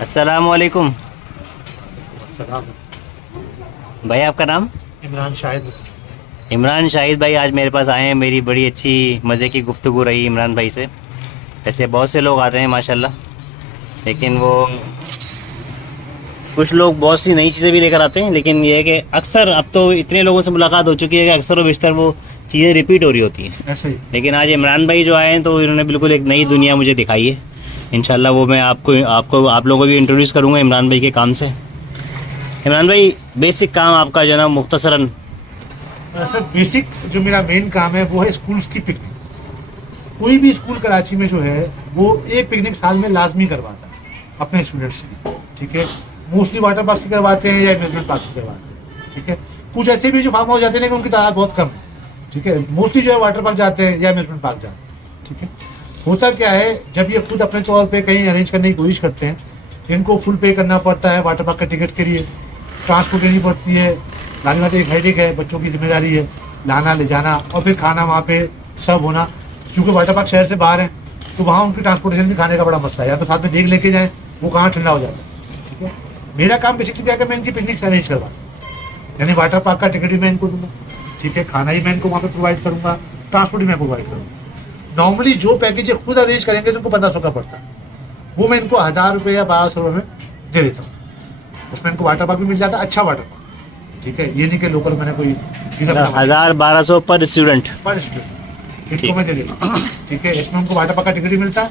अस्सलामुअलैकुम। सलाम। भाई आपका नाम? इमरान शाहिद। इमरान शाहिद भाई आज मेरे पास आए हैं। मेरी बड़ी अच्छी मज़े की गुफ्तगू रही इमरान भाई से। ऐसे बहुत से लोग आते हैं माशाल्लाह, लेकिन वो कुछ लोग बहुत सी नई चीज़ें भी लेकर आते हैं, लेकिन ये है कि अक्सर अब तो इतने लोगों से मुलाकात हो चुकी है कि अक्सर व बेशतर वो चीज़ें रिपीट हो रही होती हैं। ऐसे ही लेकिन आज इमरान भाई जो आए हैं तो इन्होंने बिल्कुल एक नई दुनिया मुझे दिखाई है। इंशाल्लाह वो मैं आप लोगों को भी इंट्रोड्यूस करूँगा इमरान भाई के काम से। इमरान भाई, बेसिक काम आपका जो ना मुख्तसरन। सर बेसिक जो मेरा मेन काम है वो है स्कूल्स की पिकनिक। कोई भी स्कूल कराची में जो है वो एक पिकनिक साल में लाजमी करवाता है अपने स्टूडेंट्स की। ठीक है, मोस्टली वाटर पार्क से करवाते हैं या एम्यूजमेंट पार्क से करवाते हैं। ठीक है, कुछ ऐसे भी जो फार्म हाउस जाते हैं लेकिन उनकी तादाद बहुत कम है। ठीक है, मोस्टली जो है वाटर पार्क जाते हैं या एम्यूजमेंट पार्क जाते हैं। ठीक है, होता क्या है, जब ये खुद अपने तौर पे कहीं अरेंज करने की कोशिश करते हैं, इनको फुल पे करना पड़ता है वाटर पार्क का टिकट के लिए, ट्रांसपोर्ट लेनी पड़ती है, लाने वाले एक हेडेक है, बच्चों की जिम्मेदारी है लाना ले जाना, और फिर खाना वहाँ पे सब होना। क्योंकि वाटर पार्क शहर से बाहर है तो वहाँ उनकी ट्रांसपोर्टेशन भी खाने का बड़ा मसला है, या तो साथ में देख लेके जाएँ, वो कहाँ ठंडा हो जाता है। ठीक है, मेरा काम बेसिकली क्या है, मैं इनकी पिकनिक अरेंज करवा, यानी वाटर पार्क का टिकट भी मैं इनको दूँगा। ठीक है, खाना ही मैं इनको वहाँ पे प्रोवाइड करूँगा, ट्रांसपोर्ट भी मैं प्रोवाइड करूँगा। नॉर्मली जो पैकेज खुद अरेंज करेंगे तो उनको 1500 का पड़ता है, वो मैं इनको 1000 रुपये या 1200 रुपये में दे देता हूँ। उसमें इनको वाटर पार्क भी मिल जाता है, अच्छा वाटर पार्क। ठीक है, ये नहीं कि लोकल मैंने कोई 1000-1200 पर स्टूडेंट इनको मैं दे देता हूँ। ठीक है, इसमें उनको वाटर पार्क का टिकट भी मिलता है,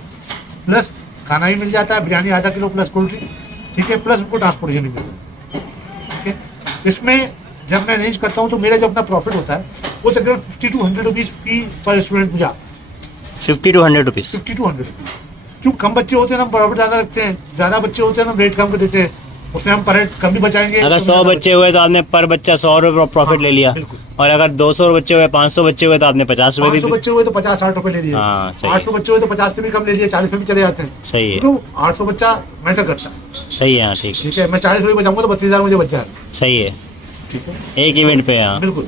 प्लस खाना भी मिल जाता है, बिरयानी आधा किलो प्लस कोल्ड ड्रिंक। ठीक है, प्लस उनको ट्रांसपोर्टेशन भी मिल जाता है। ठीक है, इसमें जब मैं अरेंज करता हूँ तो मेरा जो अपना प्रॉफिट होता है वो तकरीबन 50 to 100 रुपीज़ फी पर स्टूडेंट मुझे आता है। 50 to 100 रुपीज़। 50 to 100 rupees. क्योंकि कम बच्चे होते हैं तो हम प्रॉफिट ज़्यादा रखते हैं, ज़्यादा बच्चे होते हैं तो हम रेट कम कर देते हैं, उसमें हम पर हेड कम भी बचाएंगे। अगर 100 बच्चे हुए तो आपने पर बच्चा 100 रुपये प्रॉफिट ले लिया, और अगर 200 बच्चे हुए, 500 बच्चे हुए तो आपने 50 रुपये 500 बच्चे हुए तो 50-60 रुपये ले लिए। 800 बच्चे हुए तो 50 से भी कम ले लिए, 40 में भी चले जाते हैं। सही है, तो 800 बच्चा मैटर करता है। सही है, हाँ ठीक ठीक है, मैं 40 रुपये बचाऊंगा तो 32,000 मुझे बच जाएगा। सही है, ठीक है, एक इवेंट पे। हाँ बिल्कुल।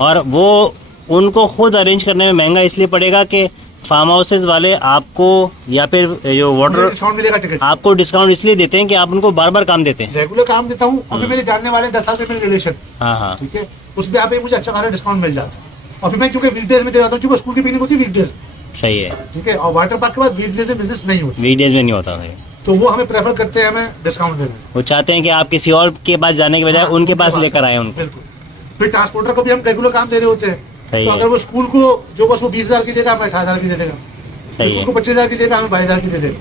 और वो उनको खुद अरेंज करने में महंगा इसलिए पड़ेगा कि फार्म हाउसेज वाले आपको या फिर जो वाटर डिस्काउंट मिलेगा टिकट, आपको डिस्काउंट इसलिए देते हैं कि आप उनको बार बार काम देते हैं। रेगुलर काम देता हूँ, अभी मेरे जानने वाले 10 साल से मेरे रिलेशन। हाँ हाँ, ठीक है, उसमें आप मुझे अच्छा खासा डिस्काउंट मिल जाता है। और फिर मैं क्योंकि वीकडेज में दे रहा हूँ, क्योंकि स्कूल की पिकनिक होती है वीकडेज। सही है, ठीक है, और वाटर पार्क के बाद वीकडेज में बिजनेस नहीं होती, वीकडेज में नहीं होता है, तो वो हमें प्रेफर करते हैं, हमें डिस्काउंट देना। वो चाहते हैं कि आप किसी और के पास जाने के बजाय उनके पास लेकर आए उनको। बिल्कुल। फिर ट्रांसपोर्टर को भी हम रेगुलर काम दे रहे होते हैं, सही तो है, अगर वो स्कूल को जो बस वो 20,000 की देगा, हमें 18,000 की दे देगा। सही स्कूल है, को 25,000 की देगा, हमें 22,000 की दे देगा।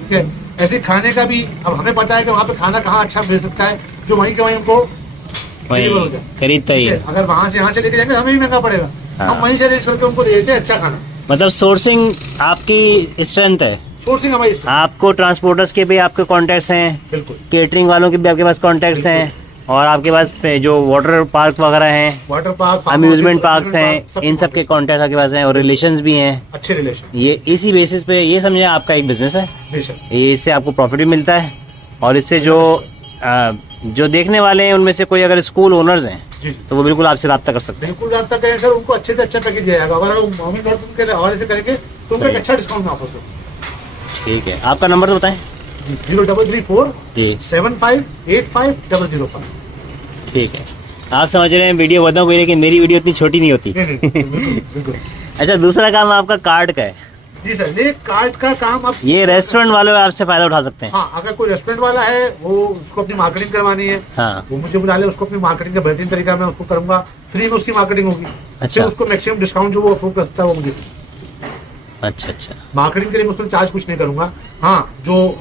ठीक है, ऐसे खाने का भी अब हमें पता है कि वहाँ पे खाना कहाँ अच्छा मिल सकता है जो वहीं के वहीं हमको डिलीवर हो जाए। खरीदता ही ठीक है। है, अगर वहाँ से यहाँ से लेके जाएंगे हमें भी महंगा पड़ेगा। हाँ। हम वहीं से अरेंज करके उनको दे देते हैं अच्छा खाना। मतलब सोर्सिंग आपकी स्ट्रेंथ है, सोर्सिंग हमारी strength। आपको ट्रांसपोर्टर्स के भी आपके कॉन्टैक्ट्स हैं, बिल्कुल। केटरिंग वालों के भी आपके पास कॉन्टैक्ट्स हैं, और आपके पास जो वाटर पार्क वगैरह हैं, वाटर पार्क, अम्यूजमेंट पार्क्स हैं, इन सब के कॉन्टैक्ट आपके पास हैं, और रिलेशंस भी हैं, अच्छे रिलेशन। ये इसी बेसिस पे ये समझे आपका एक बिजनेस है। बेशक। ये इससे आपको प्रॉफिट भी मिलता है, और इससे जो देखने वाले हैं उनमें से कोई अगर स्कूल ओनर्स हैं जी, तो वो बिल्कुल आपसे रब्ता कर सकते हैं। बिल्कुल रब्ता करें सर, उनको अच्छे से अच्छा पैकेज दिया जाएगा। अगर वो मोमिन डॉट कॉम के हवाले से करेंगे तो उनको एक अच्छा डिस्काउंट में ऑफर करूँ। ठीक है, आपका नंबर तो बताएं। जी, 0334 जी 7585 ठीक है, आप समझ रहे हैं वीडियो बताऊँ कोई, लेकिन मेरी वीडियो इतनी छोटी नहीं होती। बिल्कुल। अच्छा, दूसरा काम आपका कार्ड का है। जी सर, ये कार्ड का काम अब ये रेस्टोरेंट वाले आपसे फायदा उठा सकते हैं। हाँ, अगर कोई रेस्टोरेंट वाला है वो उसको अपनी मार्केटिंग करवानी है, हाँ, वो मुझे बुला ले, उसको अपनी मार्केटिंग का बेहतरीन तरीका मैं उसको करूंगा, फ्री में उसकी मार्केटिंग होगी। अच्छा। फिर उसको मैक्सिमम डिस्काउंट जो वो अफोर्ड कर सकता है वो मुझे। अच्छा अच्छा, मार्केटिंग के लिए मैं उसको चार्ज कुछ नहीं करूंगा। हाँ, जो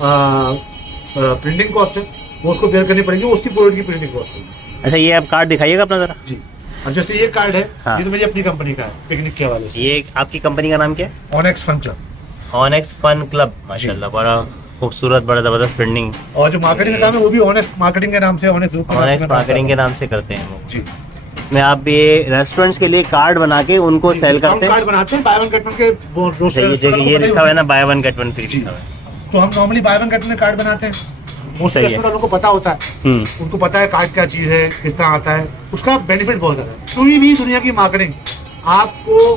प्रिंटिंग कॉस्ट है वो उसको बेयर करनी पड़ेगी, वो उसकी प्रोडक्ट की प्रिंटिंग कॉस्ट होगी। अच्छा ये आप कार्ड दिखाइएगा अपना जरा। जी, अब जैसे ये कार्ड है, हाँ। ये तो मेरी अपनी कंपनी का है, पिकनिक के हवाले से। ये आपकी कंपनी का नाम क्या है? Onex fun club. Onex fun club, माशाल्लाह, बड़ा खूबसूरत, बड़ा ज़बरदस्त प्रिंटिंग। और जो मार्केटिंग का काम है वो भी ऑनेक्स मार्केटिंग के नाम से, ऑनेक्स ग्रुप ऑनेक्स मार्केटिंग के नाम से करते हैं वो। जी, इसमें आप ये रेस्टोरेंट्स के लिए कार्ड बना के उनको सेल करते हैं। कार्ड बनाते हैं, बाय वन गेट वन के सही जगह ये लिखा हुआ है ना, buy one get one free जी। लिखा हुआ है। तो हम normally buy one get one card बनाते हैं। मोस्ट सही है। रेस्टोरेंट वालों को पता होता है, उनको पता है कार्ड क्या चीज़ है, किस तरह आता है, उसका बेनिफिट बहुत ज़्यादा है। कोई भी दुनिया की मार्केटिंग आपको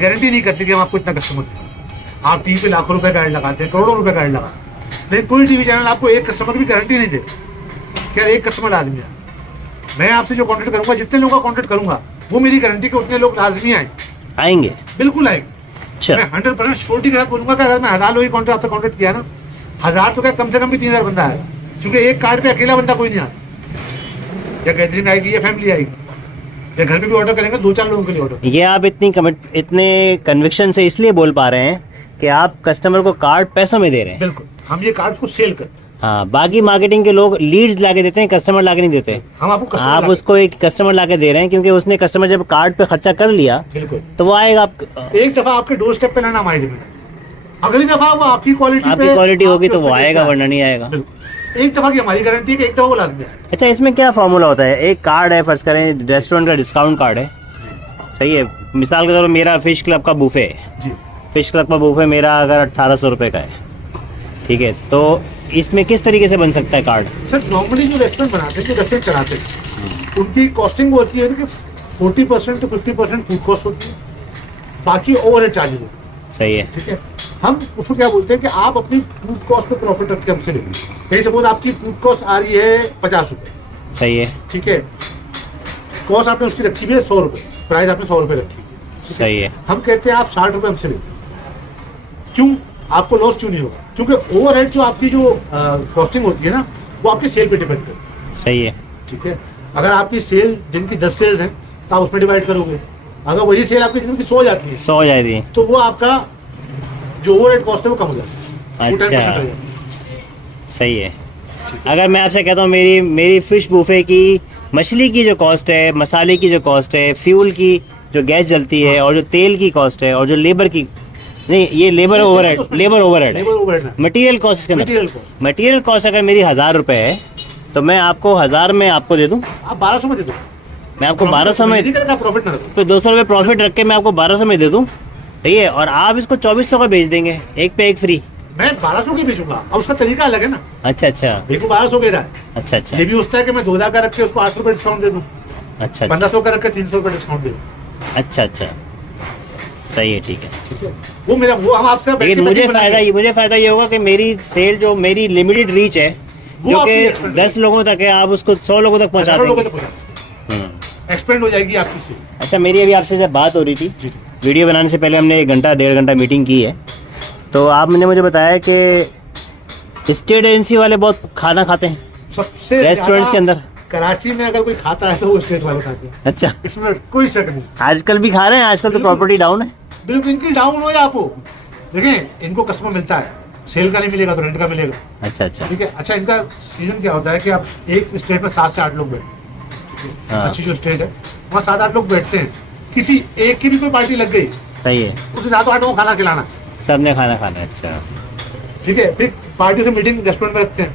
गारंटी नहीं करती कि हम आपको इतना कस्टमर दें। आप टीवी पे लाखों रुपए का ऐड लगाते हैं, करोड़ों रुपए का ऐड लगाते हैं, लेकिन कोई टीवी चैनल आपको एक कस्टमर की गारंटी नहीं दे कि यार एक कस्टमर लाजमी आए। मैं आपसे जो कॉन्टेक्ट करूंगा, जितने लोगों का कॉन्टेक्ट करूंगा, वो मेरी गारंटी के उतने लोग लाजमी आएंगे। बिल्कुल आएंगे। अच्छा, मैं 100% श्योरिटी के साथ बोलूंगा कि अगर मैं 1000 लोग कॉन्टेक्ट आपसे कॉन्टेक्ट किया ना, 1000 तो क्या कम से कम भी 3000 बंदा है, क्योंकि एक कार्ड पे अकेला बंदा कोई नहीं आता। या गैदरिंग आएगी या फैमिली आएगी या घर पे भी ऑर्डर करेंगे 2-4 लोगों के लिए ऑर्डर। ये आप इतने कन्विक्शन से इसलिए बोल पा रहे हैं कि आप कस्टमर को कार्ड पैसों में दे रहे हैं। बिल्कुल, हम ये कार्ड को सेल करते हैं। हाँ, बाकी मार्केटिंग के लोग लीड्स लाके देते हैं, कस्टमर लाके नहीं देते। हम आपको आप उसको एक कस्टमर लाके दे रहे हैं, क्योंकि उसने कस्टमर जब कार्ड पे खर्चा कर लिया बिल्कुल तो वो आएगा। एक दफा आपके डोर स्टेप पे लाना हमारी जिम्मेदारी, अगली दफा वो आपकी क्वालिटी होगी तो वो आएगा, वरना नहीं आएगा। एक दफा की हमारी गारंटी है कि एक दफा वो लाजमी आएगा। अच्छा, इसमें क्या फॉर्मूला होता है? एक कार्ड है, फर्ज करें रेस्टोरेंट का डिस्काउंट कार्ड है, सही है, मिसाल के तौर पर मेरा फिश क्लब का बुफे है जी, फिश क्लब का बुफे मेरा अगर 1800 रुपये का है, ठीक है, तो इसमें किस तरीके से बन सकता है कार्ड? सर नॉर्मली जो रेस्टोरेंट बनाते हैं, जो रेस्टोरेंट चलाते हैं, उनकी कॉस्टिंग वो होती है कि 40% to 50% फूड कॉस्ट होती है, बाकी ओवरहेड चार्जेस होते हैं। सही है। ठीक है, हम उसको क्या बोलते हैं कि आप अपनी फूड कॉस्ट पे प्रॉफिट रख के हमसे ले लीजिए। कहीं सपोज आपकी फूड कॉस्ट आ रही है 50 रुपये, सही है। ठीक है, कॉस्ट आपने उसकी रखी हुई है 100 रुपये, प्राइस आपने 100 रुपये रखी है, सही है। हम कहते हैं आप 60 रुपये हमसे ले लीजिए। क्यों? आपको लॉस क्यों नहीं होगा? क्योंकि ओवरहेड जो आपकी जो कॉस्टिंग होती है ना, वो आपकी सेल पे डिपेंड करती है। सही है। ठीक है, अगर आपकी सेल दिन की 10 सेल्स हैं तो आप उसमें डिवाइड करोगे, अगर वही सेल आपकी दिन की 100 जाती है 100 जाती है तो वो आपका जो ओवरहेड कॉस्ट है वो कम हो जाता है, वो 10% रह अच्छा, जाता है। सही है। अगर मैं आपसे कहता हूँ मेरी फिश बुफे की मछली की जो कॉस्ट है, मसाले की जो कॉस्ट है, फ्यूल की जो गैस जलती है, और जो तेल की कॉस्ट है, और जो लेबर की, नहीं ये लेबर ओवरहेड है, लेबर ओवरहेड है, मटेरियल कॉस्ट इसके अंदर। मटेरियल कॉस्ट मटेरियल कॉस्ट अगर मेरी 1000 रुपये है तो मैं आपको 1000 में आपको दे दूँ, आप 1200 में दे दो, मैं आपको 1200 में, प्रॉफिट ना रखो। तो 200 रुपये प्रॉफिट रख के मैं आपको 1200 में दे दूँ, ठीक है, और आप इसको 2400 का बेच देंगे, एक पे एक फ्री। मैं 1200 की बेचूंगा, अब उसका तरीका अलग है ना। अच्छा अच्छा देखो 1200 के रहा है, अच्छा अच्छा ये भी होता है कि मैं 2000 का रख के उसको 800 रुपये डिस्काउंट दे दूँ, अच्छा 1500 का रख के 300 रुपये डिस्काउंट दे दूँ। अच्छा अच्छा, सही है, ठीक है। ठीक है, वो मेरा वो हम आपसे लेकिन मुझे फायदा ये होगा कि मेरी सेल जो मेरी लिमिटेड रीच है, जो कि 10 लोगों तक है, आप उसको 100 लोगों तक पहुंचा देंगे। एक्सपेंड हो जाएगी आपकी सेल। अच्छा, मेरी अभी आपसे जब बात हो रही थी, जी वीडियो बनाने से पहले हमने 1 घंटा 1.5 घंटा मीटिंग की है, तो आपने मुझे बताया कि स्टेट एजेंसी वाले बहुत खाना खाते हैं सबसे रेस्टोरेंट्स के अंदर। कराची में अगर कोई खाता है तो वो स्टेट वाले खाते हैं, अच्छा, इसमें कोई शक नहीं। आजकल भी खा रहे हैं, आजकल तो बिल्कुल। प्रॉपर्टी डाउन है। बिल्कुल, इनकी डाउन हो या आप हो, देखें इनको कस्टमर मिलता है, सेल का नहीं मिलेगा तो रेंट का मिलेगा। अच्छा अच्छा, ठीक है, अच्छा इनका सीजन क्या होता है कि आप एक स्टेट में 7 से 8 लोग बैठते हैं। हाँ। अच्छी जो स्टेट है वहाँ 7-8 लोग बैठते हैं, किसी एक की भी कोई पार्टी लग गई सही है, उसे 7-8 लोगों को खाना खिलाना। सबने खाना खाना है। अच्छा ठीक है, फिर पार्टी से मीटिंग रेस्टोरेंट में रखते हैं।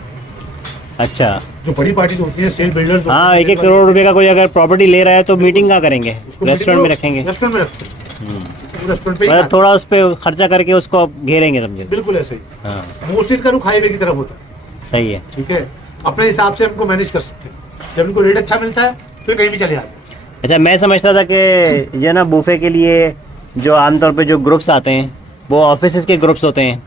अच्छा, जो बड़ी पार्टी होती है, सेल बिल्डर्स, हाँ, 1-1 करोड़ रुपए का कोई अगर प्रॉपर्टी ले रहा है तो मीटिंग कहाँ करेंगे? रेस्टोरेंट में रखेंगे। रेस्टोरेंट में रखते हैं, रेस्टोरेंट पे ही मतलब खाते थोड़ा उस पर खर्चा करके उसको घेरेंगे, समझे? हैं। बिल्कुल ऐसे ही, हाँ, मोस्टली का रुख हाईवे की तरफ होता है। सही है। ठीक है, अपने हिसाब से हमको मैनेज कर सकते हैं, जब इनको रेट अच्छा मिलता है तो ये कहीं भी चले जाते हैं। अच्छा, मैं समझता था कि जो ना बुफे के लिए जो आमतौर पे जो ग्रुप्स आते हैं वो ऑफिस के ग्रुप्स होते हैं,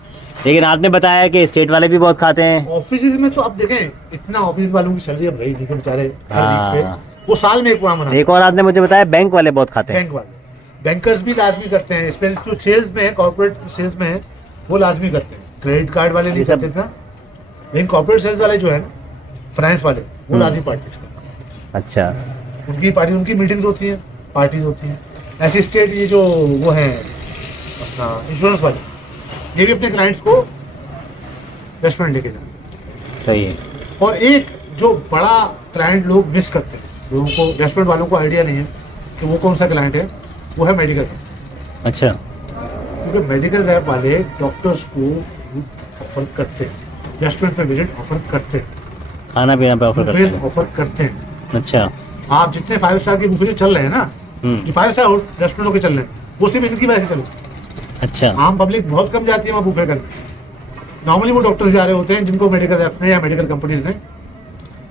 लेकिन आपने बताया कि स्टेट वाले भी बहुत खाते हैं। ऑफिस में तो अब देखें इतना ऑफिस वालों की सैलरी अब रही नहीं कि बेचारे हर हाँ। वीक पे वो साल में एक बार मनाते एक और आपने मुझे बताया बैंक वाले बहुत खाते हैं। हैं। बैंक वाले, बैंकर्स भी लाजमी करते हैं, स्पेशल जो सेल्स में है, कॉर्पोरेट सेल्स में है, वो लाजमी करते हैं। क्रेडिट कार्ड वाले नहीं ये सब- करते ना, लेकिन कॉर्पोरेट सेल्स वाले जो है ना, फाइनेंस वाले, वो लाजमी पार्टीज करते हैं। अच्छा, उनकी पार्टी, उनकी मीटिंग्स होती हैं, पार्टीज होती हैं। ऐसे स्टेट ये जो वो है अपना इंश्योरेंस वाले, ये भी अपने क्लाइंट्स को रेस्टोरेंट लेके जाते हैं। सही है। और एक जो बड़ा क्लाइंट लोग मिस करते हैं, लोगों को, रेस्टोरेंट वालों को आइडिया नहीं है कि वो कौन सा क्लाइंट है, वो है मेडिकल। अच्छा, क्योंकि मेडिकल रैप वाले डॉक्टर्स को ऑफर करते हैं, रेस्टोरेंट पे विजिट ऑफर करते हैं, खाना पीना पे ऑफर करते हैं। ऑफर करते हैं। अच्छा, आप जितने 5 स्टार के बुफे जो चल रहे हैं ना, जो 5 स्टार रेस्टोरेंटों के चल रहे हैं, वो सिर्फ इनकी वजह से चल रहे हैं। अच्छा, आम पब्लिक बहुत कम जाती है वहाँ बुफे करने। नॉर्मली वो डॉक्टर्स जा रहे होते हैं जिनको मेडिकल रैप ने या मेडिकल कंपनीज ने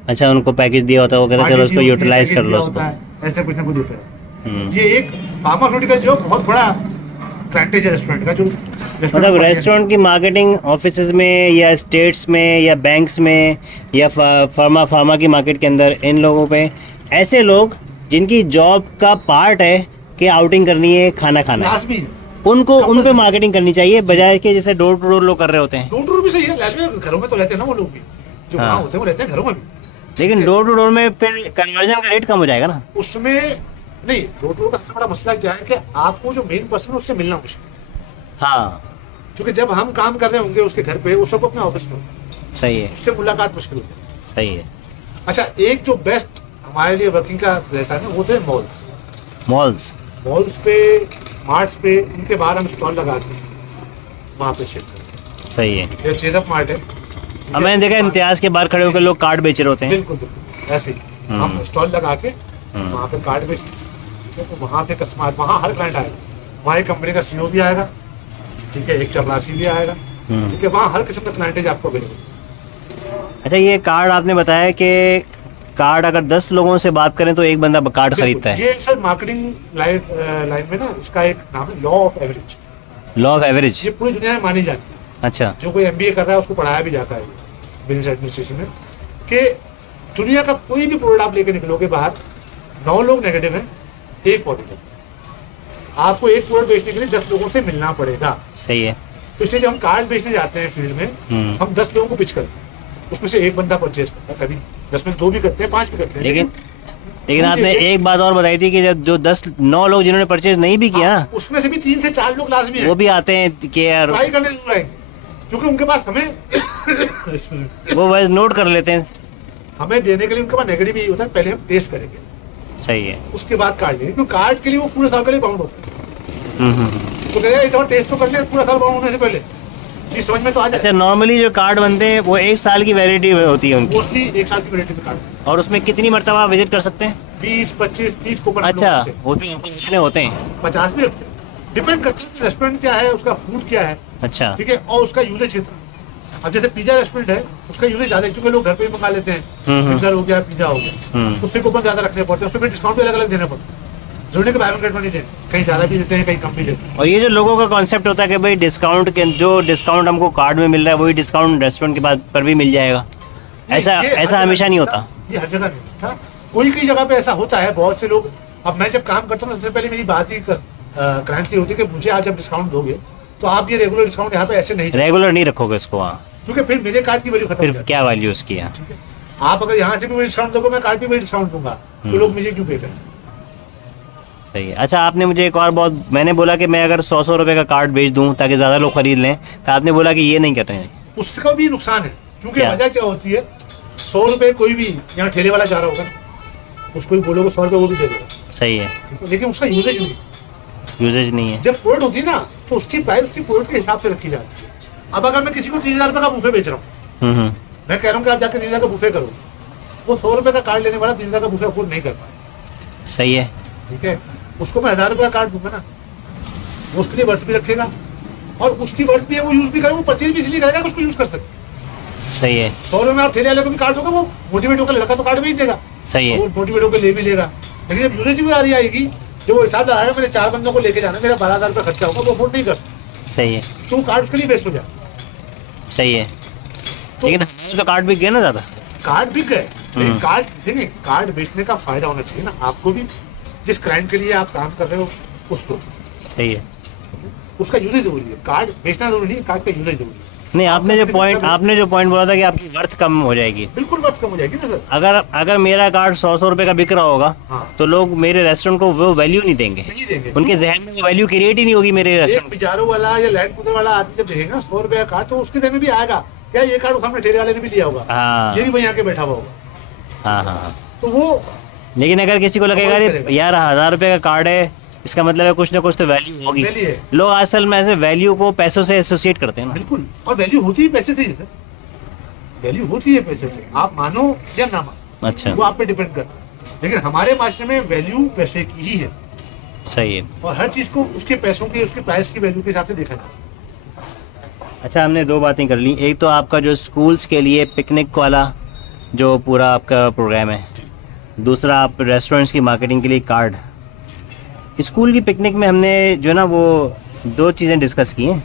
अच्छा, उनको पैकेज दिया होता है, वो कहते हैं चलो उसको यूटिलाइज कर लो उसको। ऐसा कुछ ना कुछ देते हैं। ये एक फार्मास्यूटिकल जो बहुत बड़ा क्लाइंटेज है रेस्टोरेंट का, जो मतलब रेस्टोरेंट की मार्केटिंग ऑफिसेज में या स्टेट्स में या बैंक्स में या फार्मा की मार्केट के अंदर, इन लोगों पे ऐसे लोग जिनकी जॉब का पार्ट है कि आउटिंग करनी है, खाना खाना है, लाजमी है। उनको उन पे मार्केटिंग करनी चाहिए, बजाय के जैसे डोर टू डोर लोग कर रहे होते हैं। डोर टू डोर भी सही है, लाजमी है, घरों में तो रहते हैं ना वो लोग भी, जो हाँ। वहाँ होते हैं वो रहते हैं घरों में भी। लेकिन डोर टू डोर में फिर कन्वर्जन का रेट कम हो जाएगा ना। उसमें नहीं, डोर टू डोर का सबसे बड़ा मसला क्या है कि आपको जो मेन पर्सन है उससे मिलना मुश्किल। हाँ क्योंकि जब हम काम कर रहे होंगे उसके घर पे, उस सब अपने ऑफिस में होंगे, सही है, उससे मुलाकात मुश्किल होती है। सही है। अच्छा, एक जो बेस्ट हमारे लिए वर्किंग का रहता है ना, वो तो है मॉल्स। मॉल्स, मॉल्स पे, मार्ट्स पे, उनके बाहर हम स्टॉल लगा के वहाँ पे शिफ्ट। सही है। ये चेजअप मार्ट है, अब मैंने देखा इम्तियाज के बाहर खड़े होकर लोग कार्ड बेच रहे होते हैं। बिल्कुल बिल्कुल ऐसे ही हम स्टॉल लगा के वहाँ पे कार्ड बेचते, तो वहाँ से कस्टमर, वहाँ हर क्लाइंट आएगा, वहाँ एक कंपनी का सीईओ भी आएगा, ठीक है, एक चपरासी भी आएगा, ठीक है, वहाँ हर किस्म का क्लाइंटेज आपको अवेलेबल। अच्छा, ये कार्ड आपने बताया कि कार्ड अगर 10 लोगों से बात करें तो एक बंदा कार्ड खरीदता है। ये सर मार्केटिंग लाइन में ना इसका एक नाम है law of average. Law of average, ये पूरी दुनिया में मानी जाती है। अच्छा, जो कोई एमबीए कर रहा है उसको पढ़ाया भी जाता है बिजनेस एडमिनिस्ट्रेशन में, कि दुनिया का कोई भी प्रोडक्ट आप लेके निकलोगे बाहर, 9 लोग नेगेटिव हैं, 1 पॉजिटिव। आपको एक प्रोडक्ट बेचने के लिए 10 लोगों से मिलना पड़ेगा। सही है। तो इसलिए जब हम कार्ड बेचने जाते हैं फील्ड में, हम 10 लोगों को पिच करते हैं, उसमें से एक बंदा परचेज करता है, कभी 10 में 2 भी करते हैं, 5 भी करते हैं। लेकिन आपने एक बात और बताई थी कि जब जो 9 लोग जिन्होंने परचेज नहीं भी किया ना, उसमें से भी 3 से 4 लोग लाजमी हैं, वो भी आते हैं कि यार ट्राई करने जरूर आएंगे, क्योंकि उनके पास हमें वो बस नोट कर लेते हैं। हमें देने के लिए उनके पास नेगेटिव ही होता है, पहले हम टेस्ट करेंगे, सही है। उसके बाद कार्ड लेंगे, क्योंकि कार्ड के लिए वो पूरे साल के लिए बाउंड होता है। तो कहेगा एक बार टेस्ट तो कर ले पूरा साल बाउंड होने से पहले, ये समझ में तो आ जाए। अच्छा, नॉर्मली जो कार्ड बनते हैं वो 1 साल की वैलिडिटी होती है उनकी, मोस्टली 1 साल की वैलिडिटी में कार्ड, और उसमें कितनी मरतबा विजिट कर सकते हैं? 20, 25, 30 कूपन। अच्छा, वो भी कितने होते हैं? 50 भी रखते हैं, डिपेंड करता है रेस्टोरेंट क्या है, उसका फूड क्या है, अच्छा, ठीक है, और उसका यूजेज कितना। अब जैसे पिज्जा रेस्टोरेंट है, उसका यूजेज ज्यादा है, क्योंकि लोग घर पे ही मंगा लेते हैं, फिंगर हो गया, पिज्जा हो गया, उससे कूपन ज्यादा रखने पड़ते हैं, उसमें डिस्काउंट भी अलग अलग देने पड़ते हैं, जोड़ने के बाय वन गेट वन नहीं देते, कहीं ज्यादा भी देते हैं, कहीं कम भी देते हैं। और ये जो लोगों का कॉन्सेप्ट होता है कि भाई डिस्काउंट के, जो डिस्काउंट हमको कार्ड में मिल रहा है वही डिस्काउंट रेस्टोरेंट के बाद पर भी मिल जाएगा, ऐसा हमेशा नहीं होता। ये हर जगह नहीं होता, कोई कई जगह पे ऐसा होता है। बहुत से लोग, अब मैं जब काम करता हूँ सबसे पहले मेरी बात ही क्रांति होती है कि मुझे आज जब डिस्काउंट दोगे तो आप ये रेगुलर डिस्काउंट यहाँ पे ऐसे नहीं, रेगुलर नहीं रखोगे इसको वहाँ, क्योंकि फिर मेरे कार्ड की वैल्यू खत्म हो फिर जाती है। क्या वैल्यू उसकी है? ठीक है, आप अगर यहाँ से भी मुझे डिस्काउंट दोगे, मैं कार्ड पे भी डिस्काउंट दूंगा, तो लोग मुझे क्यों पे करें? सही है। अच्छा, आपने मुझे एक और बहुत, मैंने बोला कि मैं अगर 100 रुपए का कार्ड बेच दूं ताकि ज़्यादा लोग खरीद लें, तो आपने बोला कि ये नहीं करते हैं। उसका भी नुकसान है, क्योंकि क्या? वजह क्या होती है, 100 रुपए कोई भी यहाँ ठेले वाला जा रहा होगा, उसको भी बोलोगे 100 रुपए वो भी दे देगा, सही है, लेकिन उसका यूजेज नहीं। यूजेज नहीं है। जब प्रोडक्ट होती है ना, तो उसकी प्राइस उसकी प्रोडक्ट के हिसाब से रखी जाती है। अब अगर मैं किसी को 30,000 रुपए का बुफे बेच रहा हूँ, मैं कह रहा हूँ कि आप जाकर 30,000 का बुफे करो, वो 100 रुपए का कार्ड लेने वाला 30,000 का बुफे अफोर्ड नहीं कर पाए, सही है। ठीक है, उसको मैं 1,000 रुपए का कार्ड दूंगा ना, वो उसके लिए वर्थ भी रखेगा, और उसकी वर्थ भी है, वो यूज भी करेगा, वो परचेज भी इसलिए करेगा कि उसको यूज कर सके। सही है, 100 रुपए में आप ठेले वाले को भी कार्ड दोगे, वो मोटिवेट होकर लड़का तो कार्ड भेज देगा, सही है। वो मोटिवेट होकर ले भी लेगा, लेकिन जब यूजेज भी आ रही आएगी, जब वो हिसाब लगाएगा मैंने 4 बंदों को लेके जाना, मेरा 12,000 रुपये खर्चा होगा, वो अफोर्ड नहीं कर सकता, सही है, तो वो कार्ड उसके लिए बेस्ट हो जाए। सही है। तो लेकिन हमारे तो कार्ड बिक गए ना ज़्यादा। कार्ड बिक गए, लेकिन कार्ड देखिए, कार्ड बेचने का फायदा होना चाहिए ना आपको भी, जिस क्लाइंट के लिए आप काम कर रहे हो उसको, सही है। उसका यूजेज जरूरी है, कार्ड बेचना जरूरी नहीं, कार्ड का यूजेज जरूरी है। नहीं, आपने जो पॉइंट बोला था कि आपकी वर्थ कम हो जाएगी, बिल्कुल बात कम हो जाएगी ना सर। अगर मेरा कार्ड 100 रुपए का बिक रहा होगा, हाँ। तो लोग मेरे रेस्टोरेंट को वो वैल्यू नहीं देंगे, नहीं देंगे, उनके जहन में वो वैल्यू क्रिएट ही नहीं होगी मेरे एक रेस्टोरेंट। बिजारो वाला या लैंड पुदर वाला आदमी जब देखेगा 100 रुपए का कार्ड, तो उसके दिन में भी आएगा क्या ये कार्ड सामने ठेले वाले ने भी लिया होगा, हाँ ये भी वहीं आके बैठा हुआ होगा, हाँ हाँ। तो वो लेकिन अगर किसी को लगेगा avoid अरे करेगा। यार 1,000 रुपए का कार्ड है, इसका मतलब है कुछ ना कुछ तो वैल्यू होगी। वैल्यू है, लोग असल में ऐसे वैल्यू को पैसों से एसोसिएट करते हैं ना। बिल्कुल, और वैल्यू होती है पैसे से ही सर, वैल्यू होती है पैसे से, आप मानो या ना मानो, अच्छा, वो आप पे डिपेंड करता है, लेकिन हमारे माशरे में वैल्यू पैसे की ही है, सही है। और हर चीज को उसके पैसों की, उसके प्राइस की वैल्यू के हिसाब से देखा जाता है। अच्छा, हमने 2 बातें कर ली। एक तो आपका जो स्कूल्स के लिए पिकनिक वाला जो पूरा आपका प्रोग्राम है, दूसरा आप रेस्टोरेंट्स की मार्केटिंग के लिए कार्ड। स्कूल की पिकनिक में हमने जो ना वो दो चीज़ें डिस्कस की हैं,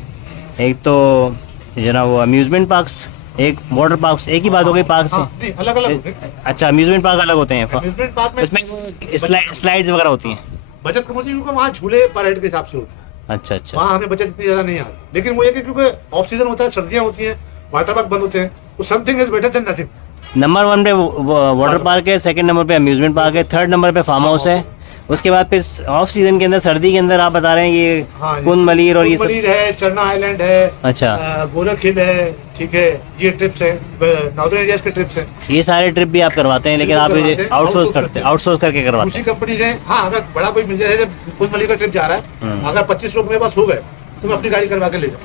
एक तो जनाब वो अम्यूज़मेंट पार्क्स, एक वाटर पार्क्स। एक ही बात हो गई पार्क से? हाँ, नहीं अलग अलग होते हैं। अच्छा, अम्यूज़मेंट पार्क अलग होते हैं, अम्यूजमेंट पार्क में उसमें स्लाइड्स वगैरह होती हैं। बचत कम होती है क्योंकि वहाँ झूले पर हेड के हिसाब से होते हैं। अच्छा अच्छा। वहाँ हमें बचत इतनी ज्यादा नहीं आती, लेकिन वो ये कि क्योंकि ऑफ सीजन होता है, सर्दियाँ होती हैं, वाटर पार्क बंद होते हैं, तो something is better than nothing. Number 1 पे वाटर पार्क है, सेकंड नंबर पे अम्यूज़मेंट पार्क है, थर्ड नंबर पे फार्म हाउस है। उसके बाद फिर ऑफ सीजन के अंदर, सर्दी के अंदर आप बता रहे हैं ये हाँ, कुन मलीर और ये सब। मलीर है, चरना आइलैंड है, अच्छा, गोरख हिल है, ठीक है, ये ट्रिप्स है, नॉर्दर्न एरियाज के ट्रिप्स हैं। ये सारे ट्रिप भी आप करवाते हैं, लेकिन आप करवाते ये हैं, आउटसोर्स outsource करते करते हैं, हैं। आउटसोर्स करके करवाते दूसरी हैं। कंपनीज हैं, हाँ अगर बड़ा कोई मिल जाए, जब कुन मलीर का ट्रिप जा रहा है, अगर 25 लोग मेरे पास हो गए तो मैं अपनी गाड़ी करवा के ले जाऊँ,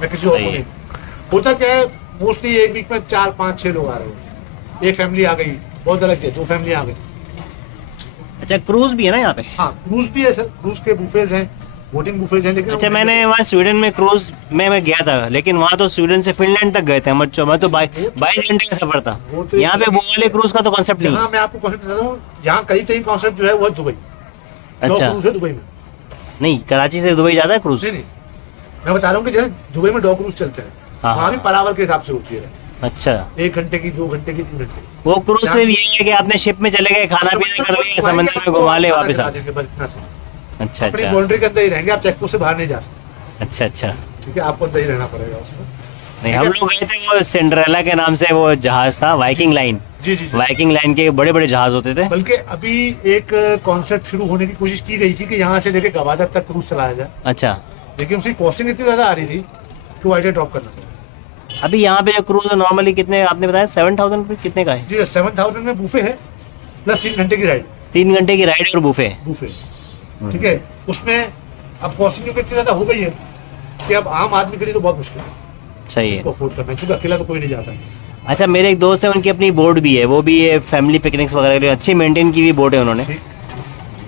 मैं किसी और को सही है। नहीं। होता क्या है, मोस्टली एक वीक में 4 5 6 लोग आ रहे होते हैं, एक फैमिली आ गई, बहुत अलग है, 2 फैमिली आ गई। अच्छा, क्रूज भी है ना यहाँ पे? हाँ क्रूज भी है सर, क्रूज के बुफेज हैं, बोटिंग बुफेज हैं, लेकिन अच्छा, मैंने वहाँ स्वीडन में क्रूज में मैं गया था, लेकिन वहाँ तो स्वीडन से फिनलैंड तक गए थे मैं तो 22 घंटे का सफर था। वो तो यहाँ पे वो वाले क्रूज का तो कॉन्सेप्ट नहीं जहाँ है। मैं आपको कॉन्सेप्ट बताता हूँ, जहाँ करीब करीब कॉन्सेप्ट जो है वो है दुबई। दो अच्छा, क्रूज है दुबई में। नहीं कराची से दुबई जाता है क्रूज? नहीं नहीं, मैं बता रहा हूँ कि जैसे दुबई में 2 क्रूज चलते हैं, हाँ, वहाँ भी हाँ। पर आवर के हिसाब से होती है, अच्छा, 1 घंटे की, 2 घंटे की, 3 घंटे की। वो क्रूज सिर्फ ये है कि आपने शिप में चले गए, खाना पीना कर लिया, समंदर में घुमा ले, वापस आ। देंगे, बस इतना से। अच्छा अपनी अच्छा बाउंड्री के अंदर ही रहेंगे, आप चेकपोस्ट से बाहर नहीं जा सकते, अच्छा अच्छा। ठीक है, आपको अंदर ही रहना पड़ेगा उसमें। नहीं, हम लोग गए थे, वो सिंड्रेला के नाम से वो जहाज था, वाइकिंग लाइन। जी जी जी। वाइकिंग लाइन के बड़े बड़े जहाज होते थे। बल्कि अभी एक कॉन्सेप्ट शुरू होने की कोशिश की गई थी कि यहाँ से लेके गवादर तक क्रूज चलाया जाए, अच्छा, लेकिन उसकी कॉस्टिंग इतनी ज्यादा आ रही थी कि वो आइडिया ड्रॉप करना पड़ा। अभी यहाँ पे जो क्रूज है नॉर्मली कितने आपने बताया, 7,000 रुपये कितने का है? जी 7000 में बुफे है, प्लस 3 घंटे की राइड, 3 घंटे की राइड और बुफे। बुफे, ठीक है। उसमें अब कॉस्टिंग क्योंकि इतनी ज्यादा हो गई है कि अब आम आदमी के लिए तो बहुत मुश्किल है सही है। इसको अफोर्ड करना, क्योंकि अकेला तो कोई नहीं जाता। अच्छा, मेरे एक दोस्त है, उनकी अपनी बोट भी है, वो भी ये फैमिली पिकनिक्स वगैरह के लिए अच्छी मेंटेन की हुई बोट है उन्होंने। ठीक,